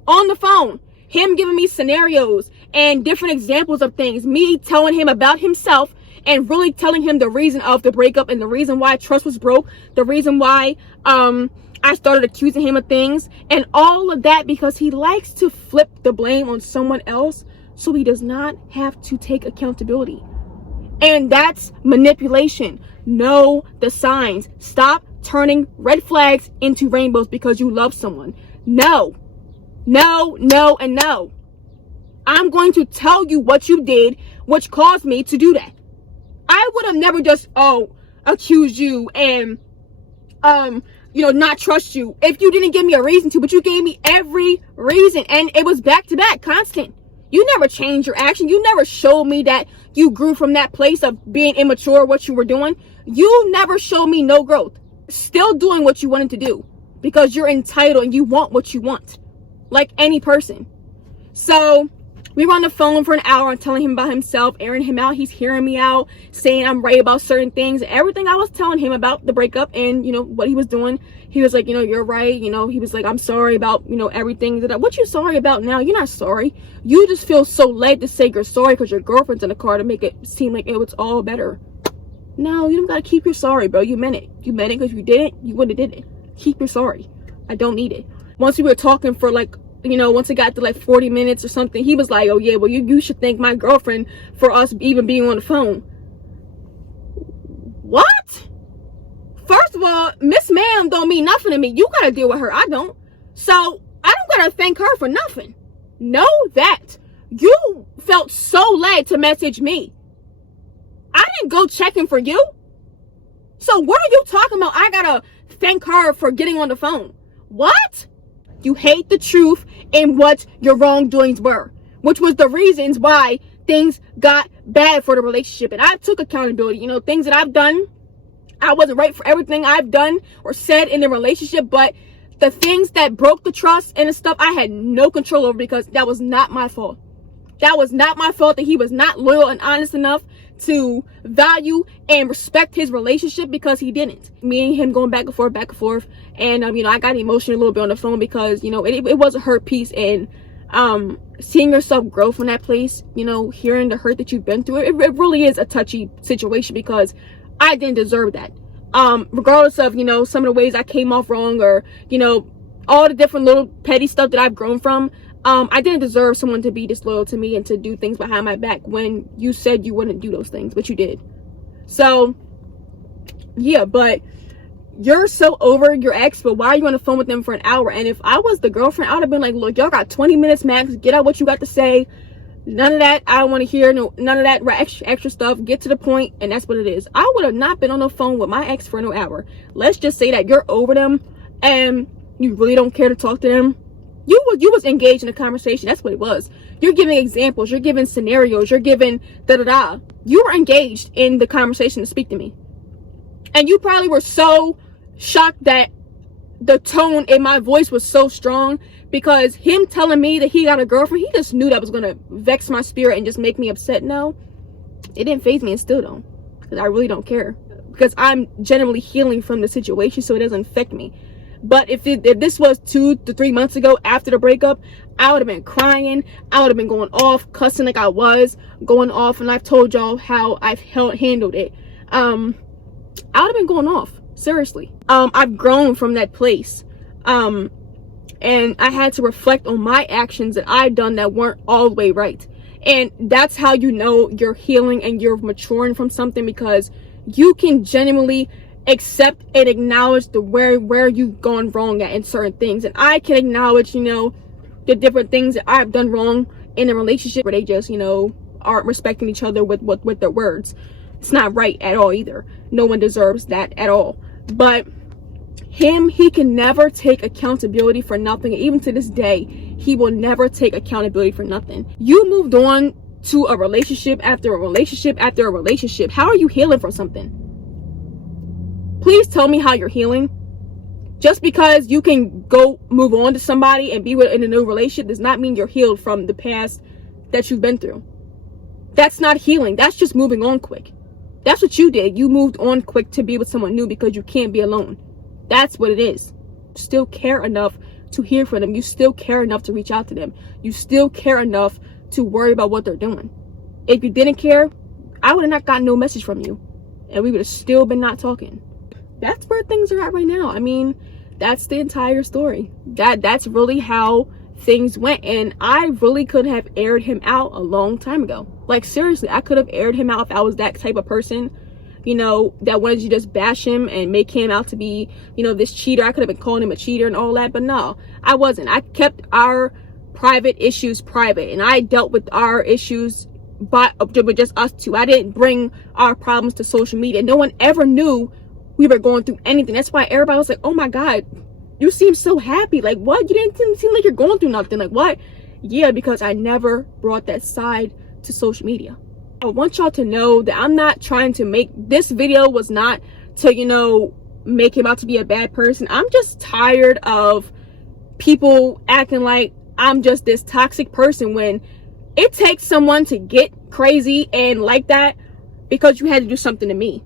On the phone. Him giving me scenarios and different examples of things. Me telling him about himself and really telling him the reason of the breakup and the reason why trust was broke. The reason why I started accusing him of things. And all of that because he likes to flip the blame on someone else so he does not have to take accountability. And that's manipulation. Know the signs. Stop turning red flags into rainbows because you love someone. No, and no. I'm going to tell you what you did, which caused me to do that. I would have never just, accused you and, not trust you if you didn't give me a reason to, but you gave me every reason, and it was back to back, constant. You never changed your action. You never showed me that you grew from that place of being immature, what you were doing. You never showed me no growth. Still doing what you wanted to do because you're entitled and you want what you want, like any person. So we were on the phone for an hour and telling him about himself, airing him out. He's hearing me out, saying I'm right about certain things. Everything I was telling him about the breakup and, what he was doing. He was like, you're right. He was like, I'm sorry about, everything. What you sorry about now? You're not sorry. You just feel so led to say you're sorry because your girlfriend's in the car to make it seem like it was all better. No, you don't got to keep your sorry, bro. You meant it. You meant it because if you didn't, you wouldn't have did it. Keep your sorry. I don't need it. Once we were talking for once it got to 40 minutes or something, he was like, oh yeah, well you should thank my girlfriend for us even being on the phone. What? First of all, Miss Ma'am don't mean nothing to me. You gotta deal with her. I don't. So I don't gotta thank her for nothing. Know that. You felt so led to message me. I didn't go checking for you. So what are you talking about? I gotta thank her for getting on the phone. What? You hate the truth and what your wrongdoings were, which was the reasons why things got bad for the relationship. And I took accountability. Things that I've done, I wasn't right for everything I've done or said in the relationship, but the things that broke the trust and the stuff I had no control over because that was not my fault. That was not my fault that he was not loyal and honest enough to value and respect his relationship because he didn't. Me and him going back and forth. And, I got emotional a little bit on the phone because, it was a hurt piece. And seeing yourself grow from that place, hearing the hurt that you've been through, it really is a touchy situation because I didn't deserve that. Regardless of, some of the ways I came off wrong or, all the different little petty stuff that I've grown from. I didn't deserve someone to be disloyal to me and to do things behind my back when you said you wouldn't do those things, but you did. So, yeah, but you're so over your ex, but why are you on the phone with them for an hour? And if I was the girlfriend, I would have been like, look, y'all got 20 minutes max. Get out what you got to say. None of that. I don't want to hear none of that extra stuff. Get to the point, and that's what it is. I would have not been on the phone with my ex for no hour. Let's just say that you're over them and you really don't care to talk to them. You was engaged in a conversation. That's what it was. You're giving examples. You're giving scenarios. You're giving da-da-da. You were engaged in the conversation to speak to me. And you probably were so shocked that the tone in my voice was so strong, because him telling me that he got a girlfriend, he just knew that was gonna vex my spirit and just make me upset. No, it didn't faze me, and still don't, because I really don't care, because I'm generally healing from the situation, so it doesn't affect me. But if this was 2 to 3 months ago after the breakup, I would have been crying, I would have been going off, cussing like I was going off, and I've told y'all how I've handled it. I would have been going off, seriously. I've grown from that place, and I had to reflect on my actions that I've done that weren't all the way right. And that's how you know you're healing and you're maturing from something, because you can genuinely accept and acknowledge the where you've gone wrong at in certain things. And I can acknowledge, you know, the different things that I've done wrong in a relationship where they just, you know, aren't respecting each other with their words. It's not right at all either. No one deserves that at all. But he can never take accountability for nothing. Even to this day, he will never take accountability for nothing. You moved on to a relationship after a relationship after a relationship. How are you healing from something? Please tell me how you're healing. Just because you can go move on to somebody and be in a new relationship does not mean you're healed from the past that you've been through. That's not healing. That's just moving on quick. That's what you did. You moved on quick to be with someone new because you can't be alone. That's what it is. You still care enough to hear from them. You still care enough to reach out to them. You still care enough to worry about what they're doing. If you didn't care, I would have not gotten no message from you, and we would have still been not talking. That's where things are at right now. I mean, that's the entire story. That's really how things went, and I really could have aired him out a long time ago. Like, seriously, I could have aired him out if I was that type of person, you know, that wanted to just bash him and make him out to be, you know, this cheater. I could have been calling him a cheater and all that, but no, I wasn't. I kept our private issues private, and I dealt with our issues with just us two. I didn't bring our problems to social media. No one ever knew we were going through anything. That's why everybody was like, oh my God, you seem so happy. Like, what? You didn't seem like you're going through nothing. Like, what? Yeah, because I never brought that side to social media. I want y'all to know that I'm not trying to make this video, was not to, you know, make him out to be a bad person. I'm just tired of people acting like I'm just this toxic person when it takes someone to get crazy and like that because you had to do something to me.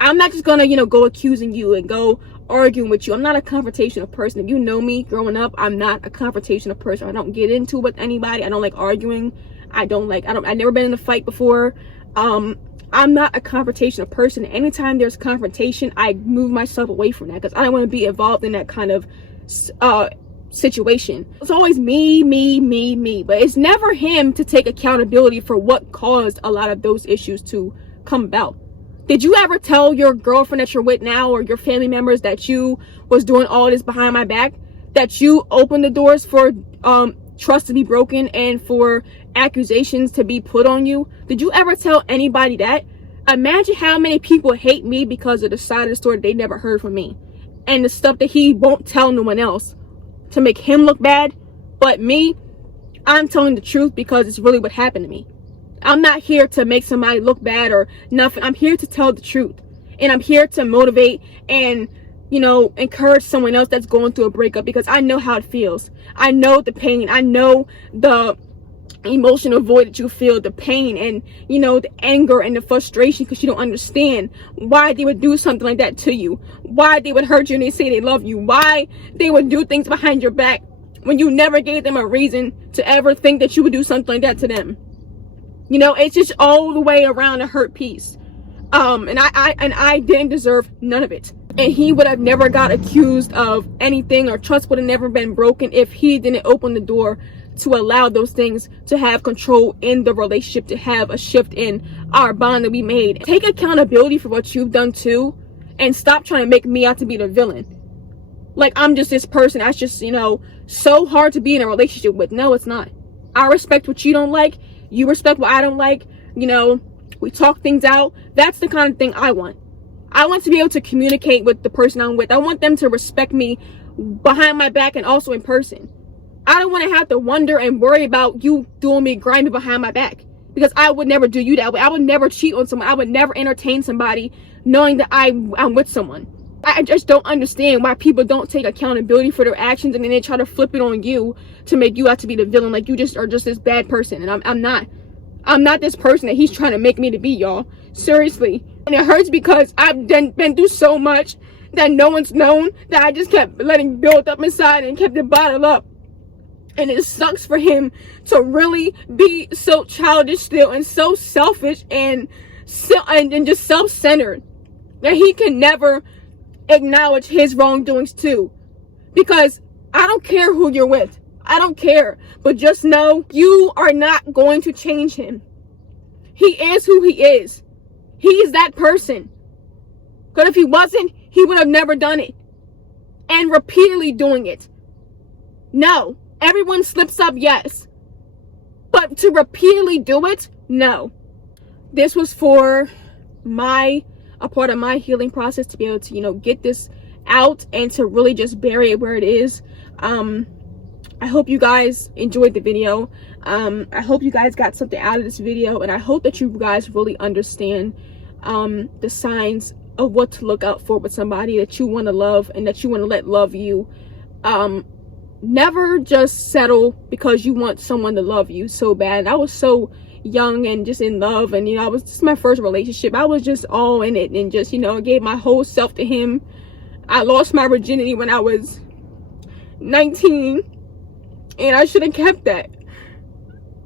I'm not just gonna, you know, go accusing you and go arguing with you. I'm not a confrontational person. If you know me growing up, I'm not a confrontational person. I don't get into it with anybody. I don't like arguing. I've never been in a fight before. I'm not a confrontational person. Anytime there's confrontation, I move myself away from that because I don't want to be involved in that kind of situation. It's always me, but it's never him to take accountability for what caused a lot of those issues to come about. Did you ever tell your girlfriend that you're with now, or your family members, that you was doing all this behind my back? That you opened the doors for trust to be broken and for accusations to be put on you? Did you ever tell anybody that? Imagine how many people hate me because of the side of the story they never heard from me, and the stuff that he won't tell no one else to make him look bad. But me, I'm telling the truth because it's really what happened to me. I'm not here to make somebody look bad or nothing. I'm here to tell the truth, and I'm here to motivate and, you know, encourage someone else that's going through a breakup, because I know how it feels. I know the pain. I know the emotional void that you feel, the pain, and, you know, the anger and the frustration because you don't understand why they would do something like that to you, why they would hurt you and they say they love you, why they would do things behind your back when you never gave them a reason to ever think that you would do something like that to them. You know, it's just all the way around a hurt piece. And I didn't deserve none of it. And he would have never got accused of anything, or trust would have never been broken if he didn't open the door to allow those things to have control in the relationship, to have a shift in our bond that we made. Take accountability for what you've done too, and stop trying to make me out to be the villain. Like I'm just this person that's just, you know, so hard to be in a relationship with. No, it's not. I respect what you don't like. You respect what I don't like. You know, we talk things out. That's the kind of thing I want. I want to be able to communicate with the person I'm with. I want them to respect me behind my back and also in person. I don't want to have to wonder and worry about you doing me grimy behind my back, because I would never do you that way. I would never cheat on someone. I would never entertain somebody knowing that I'm with someone. I just don't understand why people don't take accountability for their actions, and then they try to flip it on you to make you out to be the villain. Like you just are just this bad person, and I'm not. I'm not this person that he's trying to make me to be, y'all. Seriously. And it hurts because I've been through so much that no one's known, that I just kept letting build up inside and kept it bottled up. And it sucks for him to really be so childish still, and so selfish, and just self-centered, that he can never acknowledge his wrongdoings too. Because I don't care who you're with. I don't care. But just know you are not going to change him. He is who he is. He is that person. Because if he wasn't, he would have never done it. And repeatedly doing it. No. Everyone slips up, yes. But to repeatedly do it, no. This was for a part of my healing process, to be able to, get this out and to really just bury it where it is. I hope you guys enjoyed the video. I hope you guys got something out of this video, and I hope that you guys really understand the signs of what to look out for with somebody that you want to love and that you want to let love you. Never just settle because you want someone to love you so bad. I was so young and just in love, and this is my first relationship. I was just all in it, and just I gave my whole self to him. I lost my virginity when I was 19, and I should have kept that.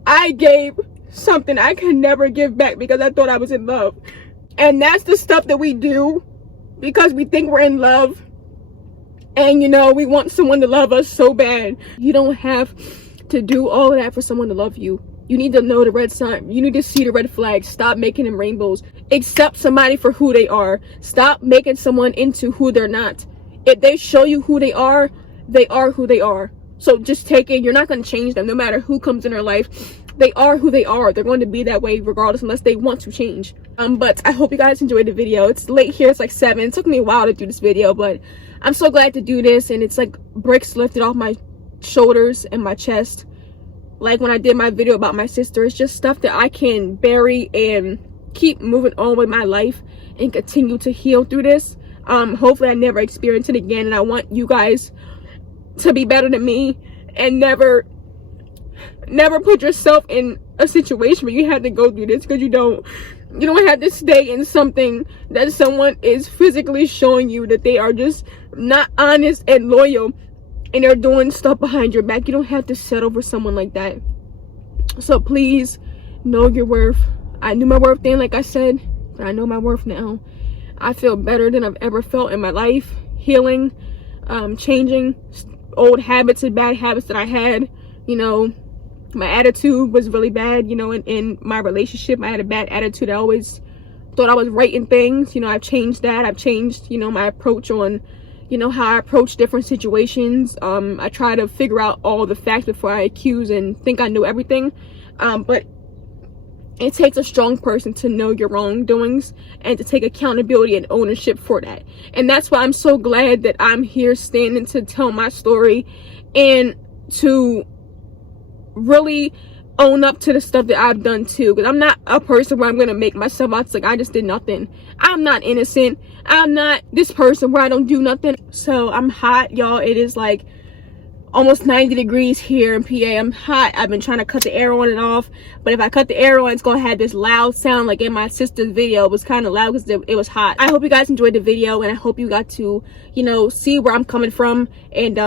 I gave something I could never give back because I thought I was in love. And that's the stuff that we do because we think we're in love, and we want someone to love us so bad. You don't have to do all of that for someone to love you. You need to know the red sign. You need to see the red flags. Stop making them rainbows. Accept somebody for who they are. Stop making someone into who they're not. If they show you who they are who they are. So just take it. You're not going to change them no matter who comes in their life. They are who they are. They're going to be that way regardless, unless they want to change. But I hope you guys enjoyed the video. It's late here. It's like 7. It took me a while to do this video, but I'm so glad to do this. And it's like bricks lifted off my shoulders and my chest. Like when I did my video about my sister, it's just stuff that I can bury and keep moving on with my life and continue to heal through this. Hopefully I never experience it again, and I want you guys to be better than me and never put yourself in a situation where you have to go through this, because you don't have to stay in something that someone is physically showing you that they are just not honest and loyal, and they're doing stuff behind your back. You don't have to settle for someone like that. So please know your worth. I knew my worth then, like I said, but I know my worth now. I feel better than I've ever felt in my life. Healing, changing old habits and bad habits that I had. My attitude was really bad, in my relationship. I had a bad attitude. I always thought I was right in things. I've changed that. I've changed, my approach on how I approach different situations. I try to figure out all the facts before I accuse and think I know everything. But it takes a strong person to know your wrongdoings and to take accountability and ownership for that. And that's why I'm so glad that I'm here standing to tell my story and to really own up to the stuff that I've done too. Because I'm not a person where I'm going to make myself out like I just did nothing. I'm not innocent. I'm not this person where I don't do nothing. So I'm hot, y'all. It is like almost 90 degrees here in PA. I'm hot. I've been trying to cut the air on and off, but if I cut the air on, it's gonna have this loud sound. Like in my sister's video, it was kind of loud because it was hot. I hope you guys enjoyed the video, and I hope you got to see where I'm coming from and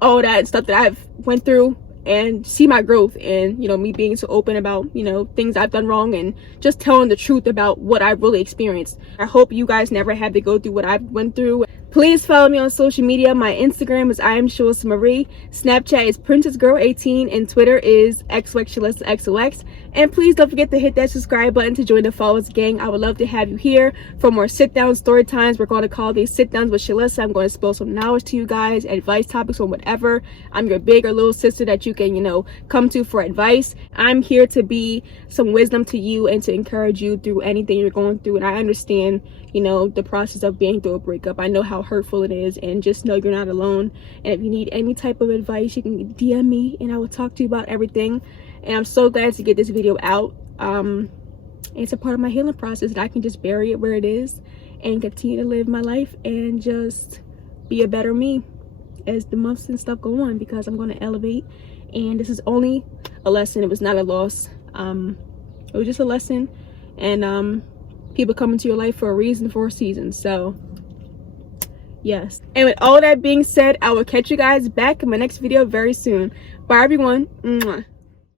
all that stuff that I've went through, and see my growth, and me being so open about things I've done wrong, and just telling the truth about what I've really experienced. I hope you guys never had to go through what I've went through. Please follow me on social media. My Instagram is @Shalisha, Snapchat is PrincessGirl18, and Twitter is @XOXShalishasflawless. And please don't forget to hit that subscribe button to join the Followers gang. I would love to have you here for more sit-down story times. We're going to call these sit-downs with Shalisha. I'm going to spill some knowledge to you guys, advice topics or whatever. I'm your big or little sister that you can come to for advice. I'm here to be some wisdom to you and to encourage you through anything you're going through. And I understand the process of being through a breakup. I know how hurtful it is, and just know you're not alone. And if you need any type of advice, you can DM me and I will talk to you about everything. And I'm so glad to get this video out. It's a part of my healing process, and I can just bury it where it is and continue to live my life and just be a better me as the months and stuff go on, because I'm going to elevate. And this is only a lesson. It was not a loss. It was just a lesson, and people come into your life for a reason, for a season. So yes, and with all that being said, I will catch you guys back in my next video very soon. Bye everyone. Mwah.